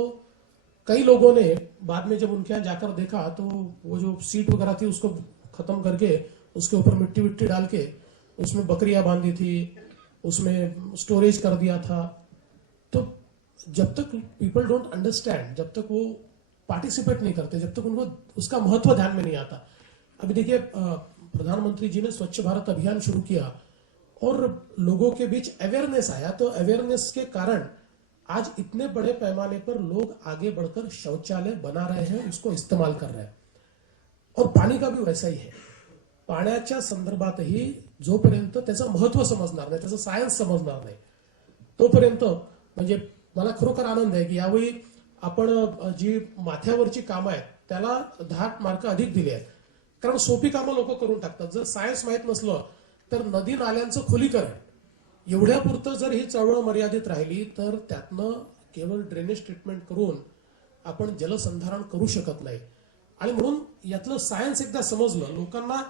कई लोगों ने बाद में जब उनके यहाँ जाकर देखा तो वो जो सीट वगैरह थी उसको खत्म करके उसके ऊपर मिट्टी विट्टी डाल के उसमें बकरियां बांधी थी, उसमें स्टोरेज कर दिया था. तो जब तक पीपल डोंट अंडरस्टैंड, जब तक वो पार्टिसिपेट नहीं करते, जब तक उनको उसका महत्व ध्यान में नहीं आता. अभी देखिए प्रधानमंत्री जी ने स्वच्छ भारत अभियान शुरू किया और लोगों के बीच अवेयरनेस आया. तो अवेयरनेस के कारण आज इतने बड़े पैमाने पर लोग आगे बढ़कर शौचालय बना रहे हैं, उसको इस्तेमाल कर रहे हैं. और पाणी का भी वैसा ही है. पाण्याच्या संदर्भातही जोपर्यंत त्याचं महत्व समजणार नाही, त्याचं सायन्स समजणार नाही तोपर्यंत म्हणजे मला खरोखर आनंद आहे की यावेळी आपण जी माथ्यावरची कामं आहेत त्याला 10 मार्क अधिक दिले आहेत. कारण सोपी कामं लोक करून टाकतात. जर सायन्स माहीत नसलं तर नदी नाल्यांचं खोलीकरण एवढ्यापुरतं जर ही चळवळ मर्यादित राहिली तर त्यातनं केवळ ड्रेनेज ट्रीटमेंट करून आपण जलसंधारण करू शकत नाही. आणि म्हणून यातलं सायन्स एकदा समजलं, लोकांना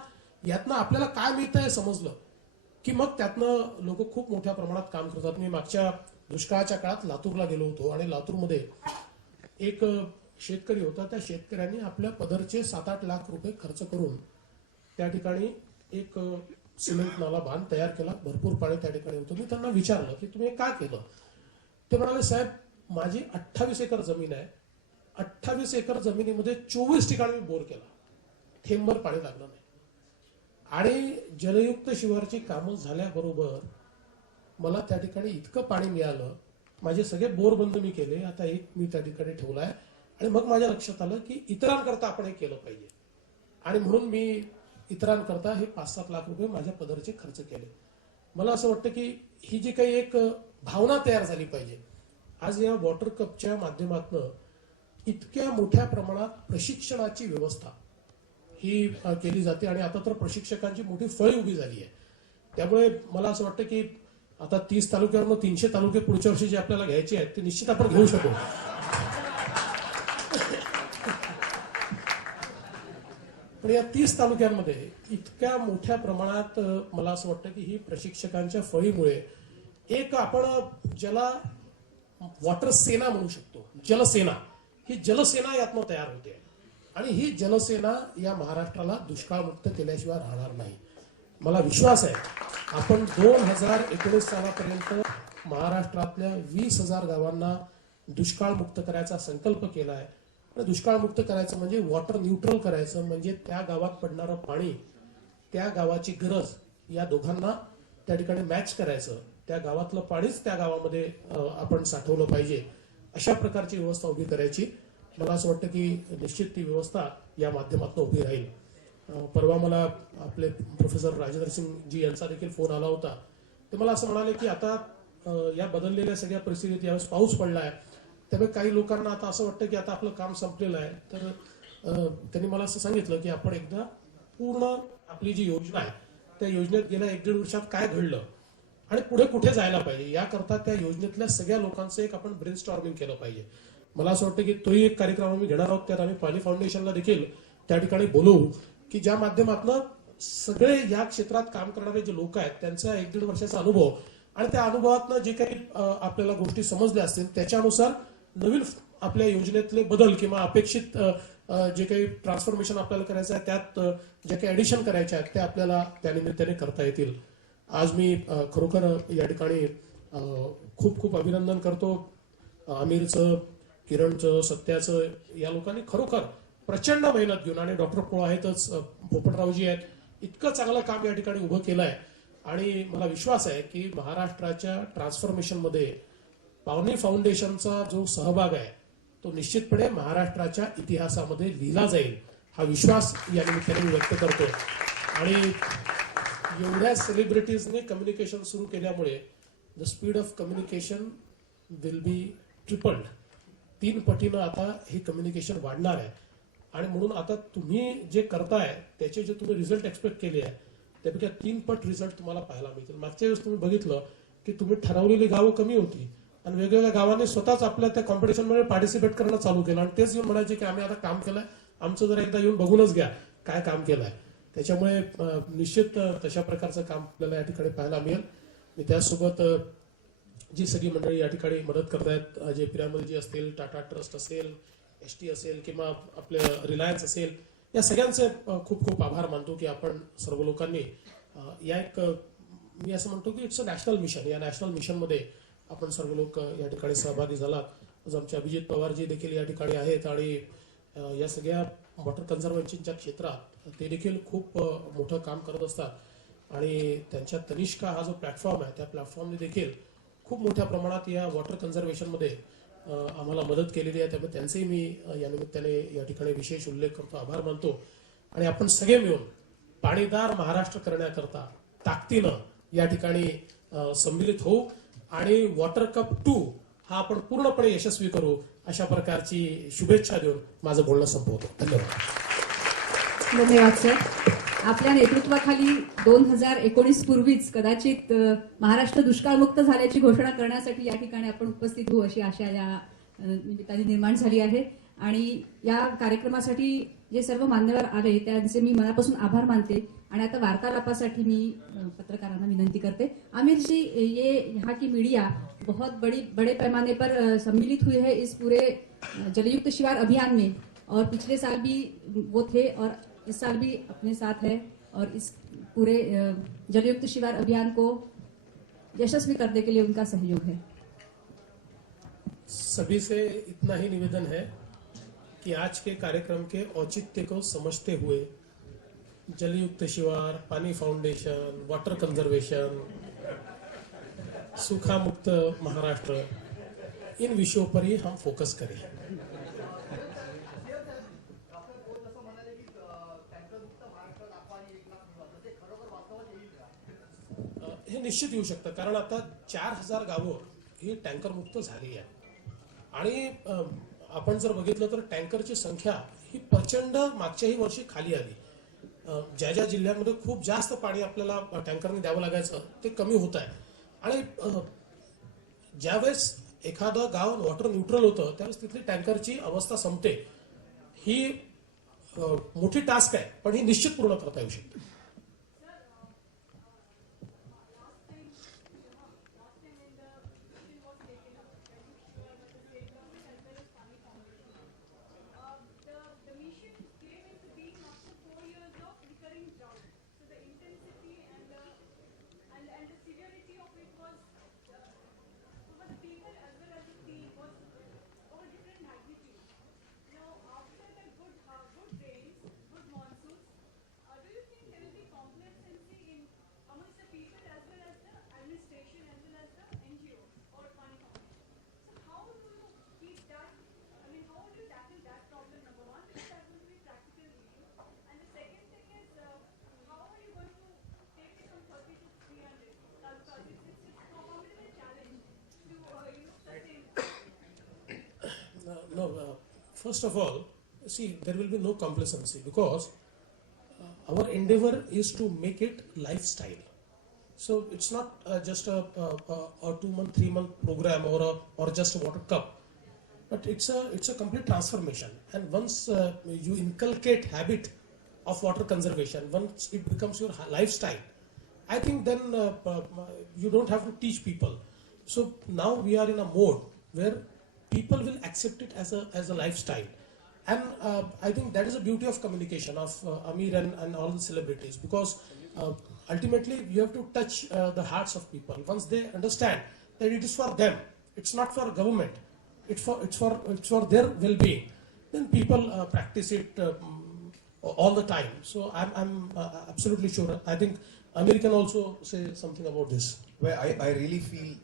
यातनं आपल्याला काय मिळतं हे समजलं की मग त्यातनं लोक खूप मोठ्या प्रमाणात काम करतात. मी मागच्या दुष्काळाच्या काळात लातूरला गेलो होतो आणि लातूरमध्ये एक शेतकरी होता. त्या शेतकऱ्यांनी आपल्या पदरचे 7-8 लाख रुपये खर्च करून त्या ठिकाणी एक सिमेंट नाला बांध तयार केला. भरपूर पाणी त्या ठिकाणी होतं. मी त्यांना विचारलं की तुम्ही का केलं? ते म्हणाले साहेब माझी 28 एकर जमीन आहे. 28 एकर जमिनीमध्ये 24 ठिकाणी मी बोर केला, थेंबभर पाणी लागलं नाही. आणि जलयुक्त शिवारची कामं झाल्याबरोबर मला त्या ठिकाणी इतकं पाणी मिळालं, माझे सगळे बोर बंद मी केले. आता एक मी त्या ठिकाणी ठेवलाय. आणि मग माझ्या लक्षात आलं की इतरांकरता आपण हे केलं पाहिजे. आणि म्हणून मी इतरांकरता हे 5-7 लाख रुपये माझ्या पदरचे खर्च केले. मला असं वाटतं की ही जी काही एक भावना तयार झाली पाहिजे. आज या वॉटर कपच्या माध्यमातून इतक्या मोठ्या प्रमाणात प्रशिक्षणाची व्यवस्था ही केली जाते आणि आता तर प्रशिक्षकांची मोठी फळी उभी झाली आहे. त्यामुळे मला असं वाटतं की आता 30 तालुक्यावरून 300 तालुके पुढच्या वर्षी जे आपल्याला घ्यायचे आहेत ते निश्चित आपण घेऊ शकू. पण या 30 तालुक्यांमध्ये इतक्या मोठ्या प्रमाणात मला असं वाटतं की ही प्रशिक्षकांच्या फळीमुळे एक आपण ज्याला वॉटर सेना म्हणू शकतो, जलसेना, ही जलसेना यातनं तयार होते आणि ही जलसेना या महाराष्ट्राला दुष्काळमुक्त केल्याशिवाय राहणार नाही. मला विश्वास आहे आपण 2019 सालापर्यंत महाराष्ट्रातल्या 20,000 गावांना दुष्काळमुक्त करायचा संकल्प केला आहे. दुष्काळमुक्त करायचं म्हणजे वॉटर न्यूट्रल करायचं, म्हणजे त्या गावात पडणारं पाणी, त्या गावाची गरज या दोघांना त्या ठिकाणी मॅच करायचं. त्या गावातलं पाणीच त्या गावामध्ये आपण साठवलं पाहिजे, अशा प्रकारची व्यवस्था उभी करायची. मला असं वाटतं की निश्चित ती व्यवस्था या माध्यमातून उभी राहील. परवा मला आपले प्रोफेसर राजेंद्र सिंग जी यांचा देखील फोन आला होता. ते मला असं म्हणाले की आता या बदललेल्या सगळ्या परिस्थितीत यावेळेस पाऊस पडला आहे, त्यामुळे काही लोकांना आता असं वाटतं की आता आपलं काम संपलेलं आहे. तर त्यांनी मला असं सांगितलं की आपण एकदा पूर्ण आपली जी योजना आहे त्या योजनेत गेल्या 1-1.5 वर्षात काय घडलं आणि पुढे कुठे जायला पाहिजे याकरता त्या योजनेतल्या सगळ्या लोकांचं एक आपण ब्रेनस्टॉर्मिंग केलं पाहिजे. मला असं वाटतं की तोही एक कार्यक्रम आम्ही घेणार आहोत. त्यात आम्ही पाणी फाउंडेशनला देखील त्या ठिकाणी बोलवू की ज्या माध्यमातून सगळे या क्षेत्रात काम करणारे जे लोक आहेत त्यांचा 1-1.5 वर्षाचा अनुभव आणि त्या अनुभवातनं जे काही आपल्याला गोष्टी समजल्या असतील त्याच्यानुसार नवीन आपल्या योजनेतले बदल किंवा अपेक्षित जे काही ट्रान्सफॉर्मेशन आपल्याला करायचं आहे त्यात जे काही ऍडिशन करायचे आहेत ते आपल्याला त्यानिमित्ताने करता येतील. आज मी खरोखर या ठिकाणी खूप खूप अभिनंदन करतो आमिरचं, किरणचं, सत्याचं. या लोकांनी खरोखर प्रचंड मेहनत घेऊन आणि डॉक्टर पोळ आहेतच, पोपटरावजी आहेत, इतकं चांगलं काम या ठिकाणी उभं केलं आहे. आणि मला विश्वास आहे की महाराष्ट्राच्या ट्रान्सफॉर्मेशनमध्ये पावनी फाउंडेशनचा जो सहभाग आहे तो निश्चितपणे महाराष्ट्राच्या इतिहासामध्ये लिहिला जाईल, हा विश्वास या निमित्ताने मी व्यक्त करतो. आणि एवढ्या सेलिब्रिटीजने कम्युनिकेशन सुरू केल्यामुळे the speed of communication will be tripled. 3 पटीनं आता हे कम्युनिकेशन वाढणार आहे. आणि म्हणून आता तुम्ही जे करताय त्याचे जे तुम्ही रिझल्ट एक्सपेक्ट केले आहे त्यापेक्षा 3 पट रिझल्ट तुम्हाला पाहायला मिळतील. मागच्या वेळेस तुम्ही बघितलं की तुम्ही ठरवलेली गावं कमी होती आणि वेगवेगळ्या गावांनी स्वतःच आपल्या त्या कॉम्पिटिशनमध्ये पार्टिसिपेट करणं चालू केलं आणि तेच येऊन म्हणायचे की आम्ही आता काम केलंय, आमचं जर एकदा येऊन बघूनच घ्या काय काम केलंय. त्याच्यामुळे निश्चित तशा प्रकारचं काम आपल्याला या ठिकाणी पाहायला मिळेल. मी त्याचसोबत जी सगळी मंडळी या ठिकाणी मदत करतायत, अजय पिरामलजी असतील, टाटा ट्रस्ट असेल, ST असेल किंवा आपले रिलायन्स असेल, या सगळ्यांचे खूप खूप आभार मानतो की आपण सर्व लोकांनी या एक मी असं म्हणतो की इट्स अ नॅशनल मिशन, या नॅशनल मिशनमध्ये आपण सर्व लोक या ठिकाणी सहभागी झालात. आज आमचे अभिजित पवारजी देखील या ठिकाणी आहेत आणि या सगळ्या वॉटर कन्झर्वेशनच्या क्षेत्रात ते देखील खूप मोठं काम करत असतात आणि त्यांच्या तनिष्का हा जो प्लॅटफॉर्म आहे त्या प्लॅटफॉर्मने देखील खूप मोठ्या प्रमाणात या वॉटर कन्झर्वेशनमध्ये आम्हाला मदत केलेली आहे. त्यामुळे त्यांचेही मी या निमित्ताने या ठिकाणी विशेष उल्लेख करतो, आभार मानतो. आणि आपण सगळे मिळून पाणीदार महाराष्ट्र करण्याकरता ताकदीनं या ठिकाणी सम्मिलित होऊ आणि वॉटर कप 2 हा आपण पूर्णपणे यशस्वी करू, अशा प्रकारची शुभेच्छा देऊन माझं बोलणं संपवतो. धन्यवाद. धन्यवाद सर. आपल्या नेतृत्वाखाली 2019 पूर्वीच कदाचित महाराष्ट्र दुष्काळमुक्त झाल्याची घोषणा करण्यासाठी या ठिकाणी आपण उपस्थित होऊ अशी आशा या निमित्ताने निर्माण झाली आहे. आणि या कार्यक्रमासाठी जे सर्व मान्यवर आले त्यांचे मी मनापासून आभार मानते. आणि आता वार्तालापासाठी मी पत्रकारांना विनंती करते. आमिर जी, ये यहाँ की मीडिया बहुत बड़े पैमाने पर सम्मिलित हुई है इस पूरे जलयुक्त शिवार अभियान में, और पिछले साल भी वो थे और इस साल भी अपने साथ है, और इस पूरे जलयुक्त शिवार अभियान को यशस्वी करने के लिए उनका सहयोग है. सभी से इतना ही निवेदन है कि आज के कार्यक्रम के औचित्य को समझते हुए जलयुक्त शिवार, पानी फाउंडेशन, वाटर कंजर्वेशन, सूखा मुक्त महाराष्ट्र, इन विषयों पर ही हम फोकस करें. हे निश्चित येऊ शकतं, कारण आता 4000 गावं ही टँकर मुक्त झाली आहे. आणि आपण जर बघितलं तर टँकरची संख्या ही प्रचंड मागच्याही वर्षी खाली आली. ज्या ज्या जिल्ह्यांमध्ये खूप जास्त पाणी आपल्याला टँकरने द्यावं लागायचं ते कमी होत आहे. आणि ज्यावेळेस एखादं गाव वॉटर न्यूट्रल होतं त्यावेळेस तिथली टँकरची अवस्था संपते. ही मोठी टास्क आहे, पण ही निश्चित पूर्ण करता येऊ शकते. First of all, see, there will be no complacency because our endeavor is to make it lifestyle. So it's not just a 2-month, 3-month program or just a water cup, but it's a complete transformation. And once you inculcate habit of water conservation, once it becomes your lifestyle, I think then you don't have to teach people. So now we are in a mode where people will accept it as a lifestyle. And I think that is the beauty of communication of Amir and all the celebrities, because ultimately you have to touch the hearts of people. Once they understand that it is for them, it's not for government, it's for their well-being, then people practice it all the time. So I'm absolutely sure. I think Amir can also say something about this. Well, I really feel,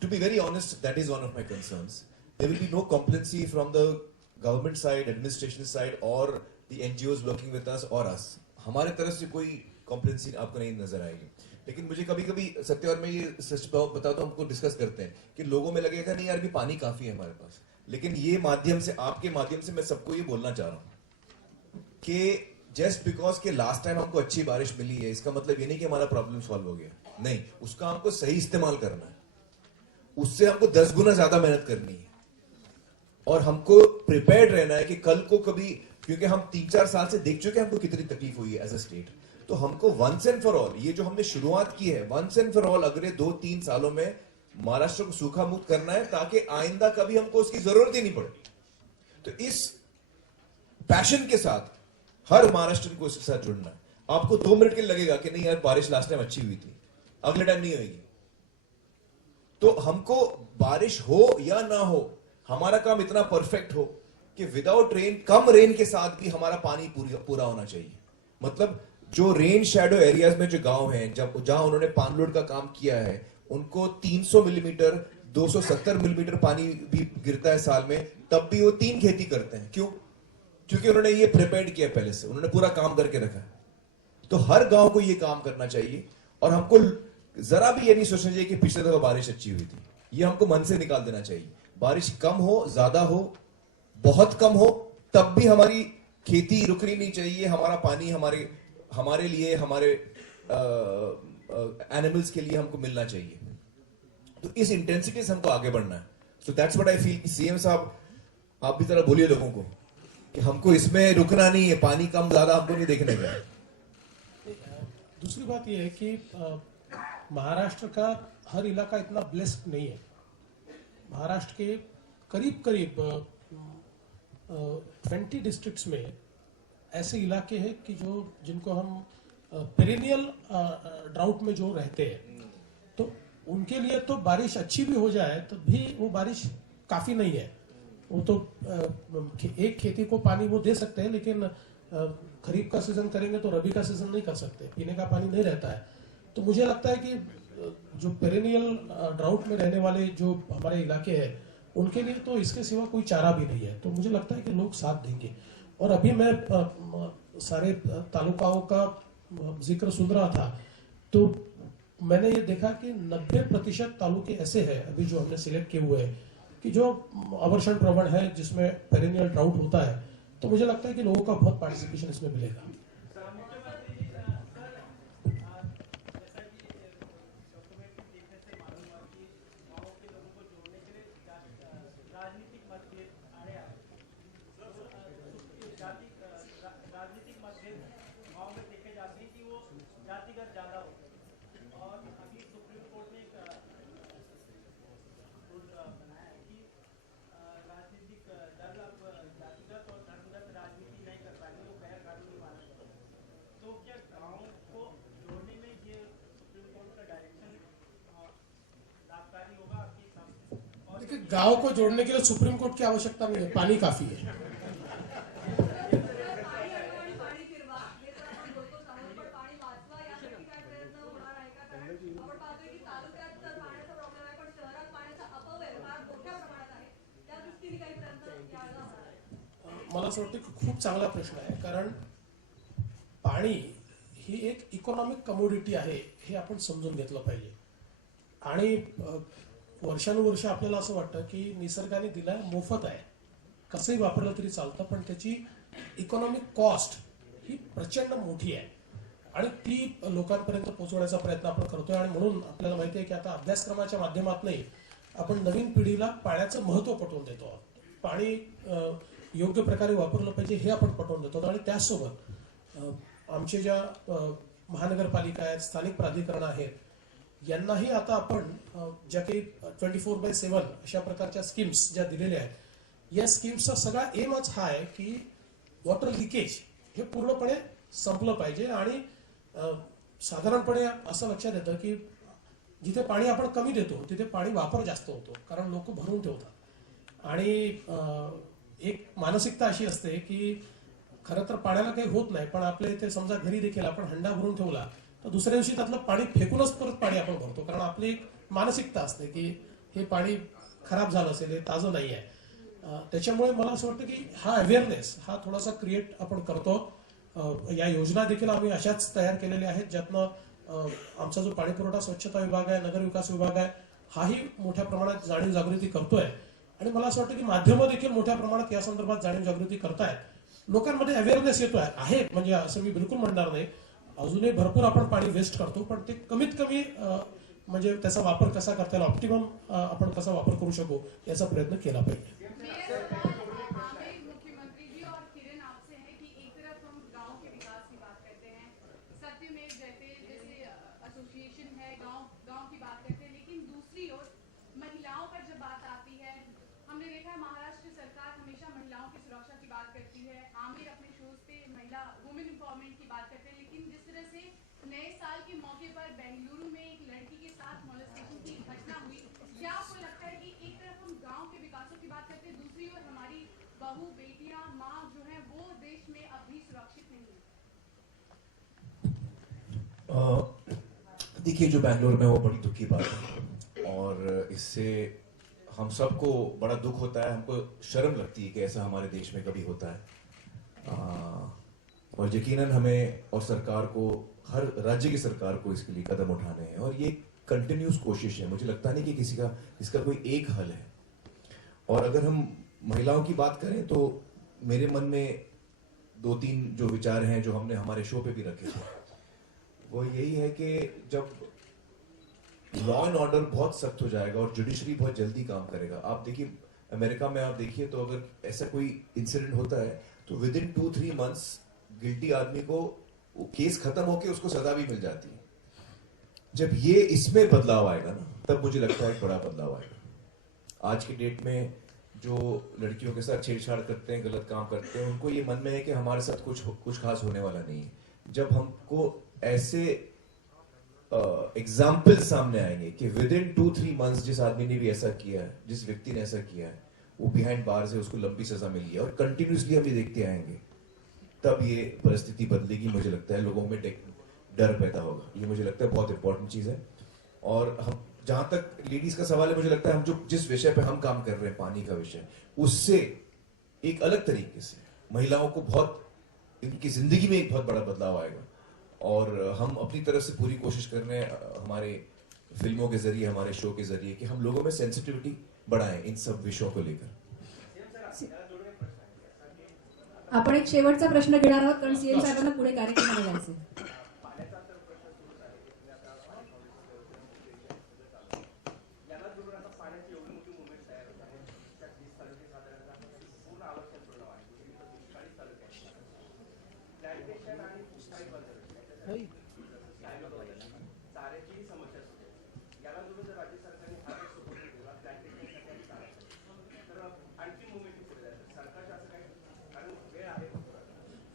to be very honest, that is one of my concerns. There will be no complacency from the government side, administration side, or the NGOs working with us or us. हमारे तरफ से कोई complacency आपको नहीं नजर आएगी. लेकिन मुझे कभी-कभी सत्य और मैं ये सच बताता हूँ, हमको डिस्कस करते हैं कि लोगों में लगेगा नहीं यार भी पानी काफी है हमारे पास. लेकिन ये माध्यम से, आपके माध्यम से मैं सबको ये बोलना चाह रहा हूँ कि just because K last time हमको अच्छी बारिश मिली है, इसका मतलब ये नहीं कि हमारा प्रॉब्लम सॉल्व हो गया. नहीं, उसका हमको सही इस्तेमाल करना है. उससे हमको 10 गुना ज्यादा मेहनत करनी है और हमको प्रिपेयर्ड रहना है कि कल को कभी, क्योंकि हम 3-4 साल से देख चुके हैं हमको कितनी तकलीफ हुई है एज अ स्टेट. तो हमको वंस एंड फॉर ऑल, ये जो हमने शुरुआत की है, वंस एंड फॉर ऑल अगले 2-3 सालों में महाराष्ट्र को सूखा मुक्त करना है, ताकि आइंदा कभी हमको उसकी जरूरत ही नहीं पड़े. तो इस पैशन के साथ हर महाराष्ट्र को इसके साथ जुड़ना है. आपको 2 मिनट के लगेगा कि नहीं यार बारिश लास्ट टाइम अच्छी हुई थी, अगले टाइम नहीं होगी. तो हमको बारिश हो या ना हो, हमारा काम इतना परफेक्ट हो कि विदाउट रेन, कम रेन के साथ भी हमारा पानी पूरा होना चाहिए. मतलब जो रेन शैडो एरियाज में जो गांव हैं, जहां उन्होंने पानलोड का काम किया है, उनको 300 मिलीमीटर 270 मिलीमीटर पानी भी गिरता है साल में, तब भी वो 3 खेती करते हैं. क्यों? क्योंकि उन्होंने ये प्रिपेयर्ड किया पहले से, उन्होंने पूरा काम करके रखा है. तो हर गांव को ये काम करना चाहिए और हमको जरा भी ये नहीं सोचना चाहिए कि पिछले दफा बारिश अच्छी हुई थी. ये हमको मन से निकाल देना चाहिए. बारिश कम हो, ज्यादा हो, बहुत कम हो, तब भी हमारी खेती रुकनी नहीं चाहिए. हमारा पानी हमारे लिए, हमारे एनिमल्स के लिए हमको मिलना चाहिए. तो इस इंटेंसिटी से हमको आगे बढ़ना है. So that's what I feel कि सीएम साहब आप भी जरा बोलिए लोगों को कि हमको इसमें रुकना नहीं है. पानी कम ज्यादा हमको नहीं देखने का. दूसरी बात यह है कि महाराष्ट्र का हर इलाका इतना ब्लेस्ड नहीं है. महाराष्ट्र के करीब 20 डिस्ट्रिक्ट्स में ऐसे इलाके हैं कि जिनको हम पेरिनियल ड्राउट में जो रहते हैं, तो उनके लिए तो बारिश अच्छी भी हो जाए तो भी वो बारिश काफी नहीं है. वो तो एक खेती को पानी वो दे सकते हैं, लेकिन खरीफ का सीजन करेंगे तो रबी का सीजन नहीं कर सकते, पीने का पानी नहीं रहता है. तो मुझे लगता है कि जो पेरेनियल ड्राउट में रहने वाले जो हमारे इलाके हैं, उनके लिए तो इसके सिवा कोई चारा भी नहीं है. तो मुझे लगता है कि लोग साथ देंगे. और अभी मैं सारे तालुकाओं का जिक्र सुन रहा था, तो मैंने ये देखा कि 90% तालुके ऐसे हैं अभी जो हमने सिलेक्ट किए हुए हैं कि जो अवर्षण प्रवण है, जिसमें पेरेनियल ड्राउट होता है, तो मुझे लगता है कि लोगों का बहुत पार्टिसिपेशन इसमें मिलेगा। गांव को जोड़ने के लिए सुप्रीम कोर्ट की आवश्यकता नहीं है, पानी काफी है। मला असं वाटतं की खूप चांगला प्रश्न आहे, कारण पाणी ही एक इकॉनॉमिक कमोडिटी आहे हे आपण समजून घेतलं पाहिजे। आणि वर्षानुवर्ष आपल्याला असं वाटतं की निसर्गाने दिलाय मोफत आहे, कसंही वापरलं तरी चालतं, पण त्याची इकॉनॉमिक कॉस्ट ही प्रचंड मोठी आहे आणि ती लोकांपर्यंत पोहोचवण्याचा प्रयत्न आपण करतोय। आणि म्हणून आपल्याला माहिती आहे की आता अभ्यासक्रमाच्या माध्यमातूनही आपण नवीन पिढीला पाण्याचं महत्त्व पटवून देतो आहोत। पाणी योग्य प्रकारे वापरलं पाहिजे हे आपण पटवून देतो। आणि त्याचसोबत आमचे ज्या महानगरपालिका आहेत, स्थानिक प्राधिकरण आहेत, यांनाही आता आपण ज्या काही 24/7 अशा प्रकारच्या स्कीम्स ज्या दिलेल्या आहेत, या स्कीम्सचा सगळा एमच हा आहे की वॉटर लिकेज हे पूर्णपणे संपलं पाहिजे। आणि साधारणपणे असं लक्षात येतं की जिथे पाणी आपण कमी देतो तिथे पाणी वापर जास्त होतो, कारण लोक भरून ठेवतात। आणि एक मानसिकता अशी असते की खरं तर पाण्याला काही होत नाही, पण आपल्या इथे समजा घरी देखील आपण हंडा भरून ठेवला तर दुसऱ्या दिवशी त्यातलं पाणी फेकूनच परत पाणी आपण भरतो, कारण आपली एक मानसिकता असते की हे पाणी खराब झालं असेल, हे ताजं नाही आहे। त्याच्यामुळे मला असं वाटतं की हा अवेअरनेस हा थोडासा क्रिएट आपण करतो। या योजना देखील आम्ही अशाच तयार केलेल्या आहेत, ज्यातनं आमचा जो पाणी पुरवठा स्वच्छता विभाग आहे, नगर विकास विभाग आहे, हाही मोठ्या प्रमाणात जाणीव जागृती करतोय। आणि मला असं वाटतं की माध्यमं देखील मोठ्या प्रमाणात या संदर्भात जाणीव जागृती करतायत, लोकांमध्ये अवेअरनेस येतोय आहे। म्हणजे असं मी बिलकुल म्हणणार नाही, अजूनही भरपूर आपण पाणी वेस्ट करतो, पण ते कमीत कमी म्हणजे त्याचा वापर कसा करता येईल, ऑप्टिमम आपण कसा वापर करू शकू याचा प्रयत्न केला पाहिजे। मुख्यमंत्री जी और किरण आपसे है कि एक तरफ हम गांव के विकास की बात करते हैं, सत्यमेव जयते जैसे एसोसिएशन है, गांव की बात करते हैं, लेकिन दूसरी ओर महिलाओं पर जब बात आती है, हमने देखा है महाराष्ट्र सरकार हमेशा महिलाओं की सुरक्षा की बात करती है। आमिर अपने शोज पे महिला वुमेन एम्पावरमेंट की बात करते हैं, लेकिन जिस तरह से नए साल के मौके पर बेंगलुरु में एक लड़की के साथ मोलेस्टेशन की घटना हुई, क्या आपको लगता है कि एक तरफ हम गांव के विकासों की बात करते हैं, दूसरी ओर हमारी बहू, बेटियां, माँ जो है वो देश में अब भी सुरक्षित नहीं है? देखिए, जो बैंगलोर में वो बड़ी दुख की बात है और इससे हम सबको बड़ा दुख होता है। हमको शर्म लगती है कि ऐसा हमारे देश में कभी होता है। और यकीनन हमें और सरकार को, हर राज्य की सरकार को इसके लिए कदम उठाने हैं और ये कंटिन्यूस कोशिश है। मुझे लगता नहीं कि किसी का इसका कोई एक हल है। और अगर हम महिलाओं की बात करें तो मेरे मन में 2-3 जो विचार हैं जो हमने हमारे शो पे भी रखे थे, वो यही है कि जब लॉ एंड ऑर्डर बहुत सख्त हो जाएगा और जुडिशरी बहुत जल्दी काम करेगा। आप देखिए अमेरिका में, आप देखिए तो अगर ऐसा कोई इंसिडेंट होता है तो विद इन 2-3 मंथ्स गिल्टी आदमी को केस खत्म होके उसको सजा भी मिल जाती है। जब ये इसमें बदलाव आएगा ना, तब मुझे लगता है एक बड़ा बदलाव आएगा। आज की डेट में जो लड़कियों के साथ छेड़छाड़ करते हैं, गलत काम करते हैं, उनको ये मन में है कि हमारे साथ कुछ खास होने वाला नहीं है। जब हमको ऐसे एग्जाम्पल सामने आएंगे कि विद इन 2-3 मंथ्स जिस आदमी ने भी ऐसा किया है, जिस व्यक्ति ने ऐसा किया है, वो बिहाइंड बार्स है, उसको लंबी सजा मिली है और कंटिन्यूसली हम ये देखते आएंगे, तब ये परिस्थिति बदलेगी। मुझे लगता है लोगों में डर पैदा होगा। ये मुझे लगता है बहुत इंपॉर्टेंट चीज है। और हम, जहां तक लेडीज का सवाल है, मुझे लगता है हम जो जिस विषय पे हम काम कर रहे हैं, पानी का विषय, उससे एक अलग तरीके से महिलाओं को बहुत, इनकी जिंदगी में एक बहुत बड़ा बदलाव आएगा। और हम अपनी तरफ से पूरी कोशिश कर रहे हैं हमारे फिल्मों के जरिए, हमारे शो के जरिए, कि हम लोगों में सेंसिटिविटी बढ़ाएं इन सब विषयों को लेकर. आपण एक शेवटचा प्रश्न घेणार आहोत कारण सीएम साहेबांना पुढे कार्यक्रमाला जायचं.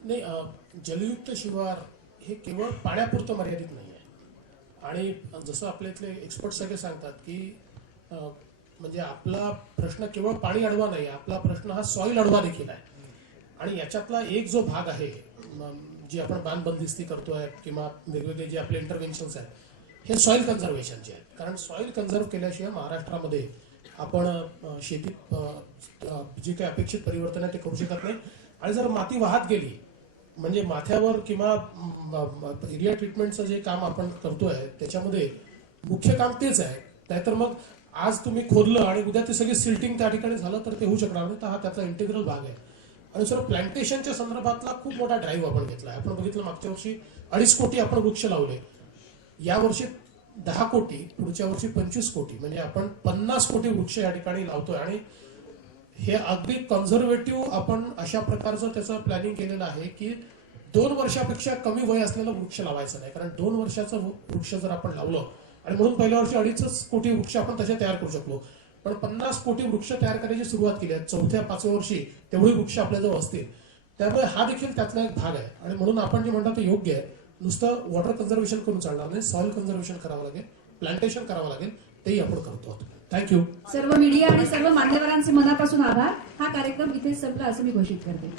नाही, जलयुक्त शिवार हे केवळ पाण्यापुरतं मर्यादित नाही आहे. आणि जसं आपल्या इथले एक्सपर्ट सगळे सांगतात की म्हणजे आपला प्रश्न केवळ पाणी अडवा नाही, आपला प्रश्न हा सॉइल अडवा देखील आहे. आणि याच्यातला एक जो भाग आहे जी आपण बांध बंदिस्ती करतोय किंवा वेगवेगळे जे आपले इंटरव्हेन्शन्स आहेत हे सॉइल कन्झर्वेशनचे आहेत. कारण सॉइल कन्झर्व केल्याशिवाय महाराष्ट्रामध्ये आपण शेतीत जे काही अपेक्षित परिवर्तन आहे ते करू शकत नाही. आणि जर माती वाहत गेली म्हणजे माथ्यावर किंवा एरिया ट्रीटमेंटचं जे काम आपण करतोय त्याच्यामध्ये मुख्य काम तेच आहे. नाहीतर मग आज तुम्ही खोदलं आणि उद्या ते सगळे सिल्टिंग त्या ठिकाणी झालं तर ते होऊ शकणार नाही. तर हा त्याचा इंटिग्रल भाग आहे. आणि सर प्लांटेशनच्या संदर्भातला खूप मोठा ड्राईव्ह आपण घेतला आहे. आपण बघितलं मागच्या वर्षी 2.5 कोटी आपण वृक्ष लावले, या वर्षी 10 कोटी, पुढच्या वर्षी 25 कोटी, म्हणजे आपण 50 कोटी वृक्ष या ठिकाणी लावतोय. आणि हे अगदी कन्झर्वेटिव्ह आपण अशा प्रकारचं त्याचं प्लॅनिंग केलेलं आहे की 2 वर्षापेक्षा कमी वय असलेलं वृक्ष लावायचं नाही. कारण 2 वर्षाचं वृक्ष जर आपण लावलं आणि म्हणून पहिल्या वर्षी 2.5 कोटी वृक्ष आपण तसे तयार करू शकलो, पण 50 कोटी वृक्ष तयार करायची सुरुवात केली आहे. 4-5व्या वर्षी तेवढे वृक्ष आपल्याजवळ असतील. त्यामुळे हा देखील त्यातला एक भाग आहे. आणि म्हणून आपण जे म्हणतो ते योग्य आहे. नुसतं वॉटर कन्झर्वेशन करून चालणार नाही, सॉइल कन्झर्वेशन करावं लागेल, प्लांटेशन करावं लागेल, तेही आपण करतो. थँक्यू. सर्व मीडिया आणि सर्व मान्यवरांचे मनापासून आभार. हा कार्यक्रम इथे संपला असं मी घोषित करते.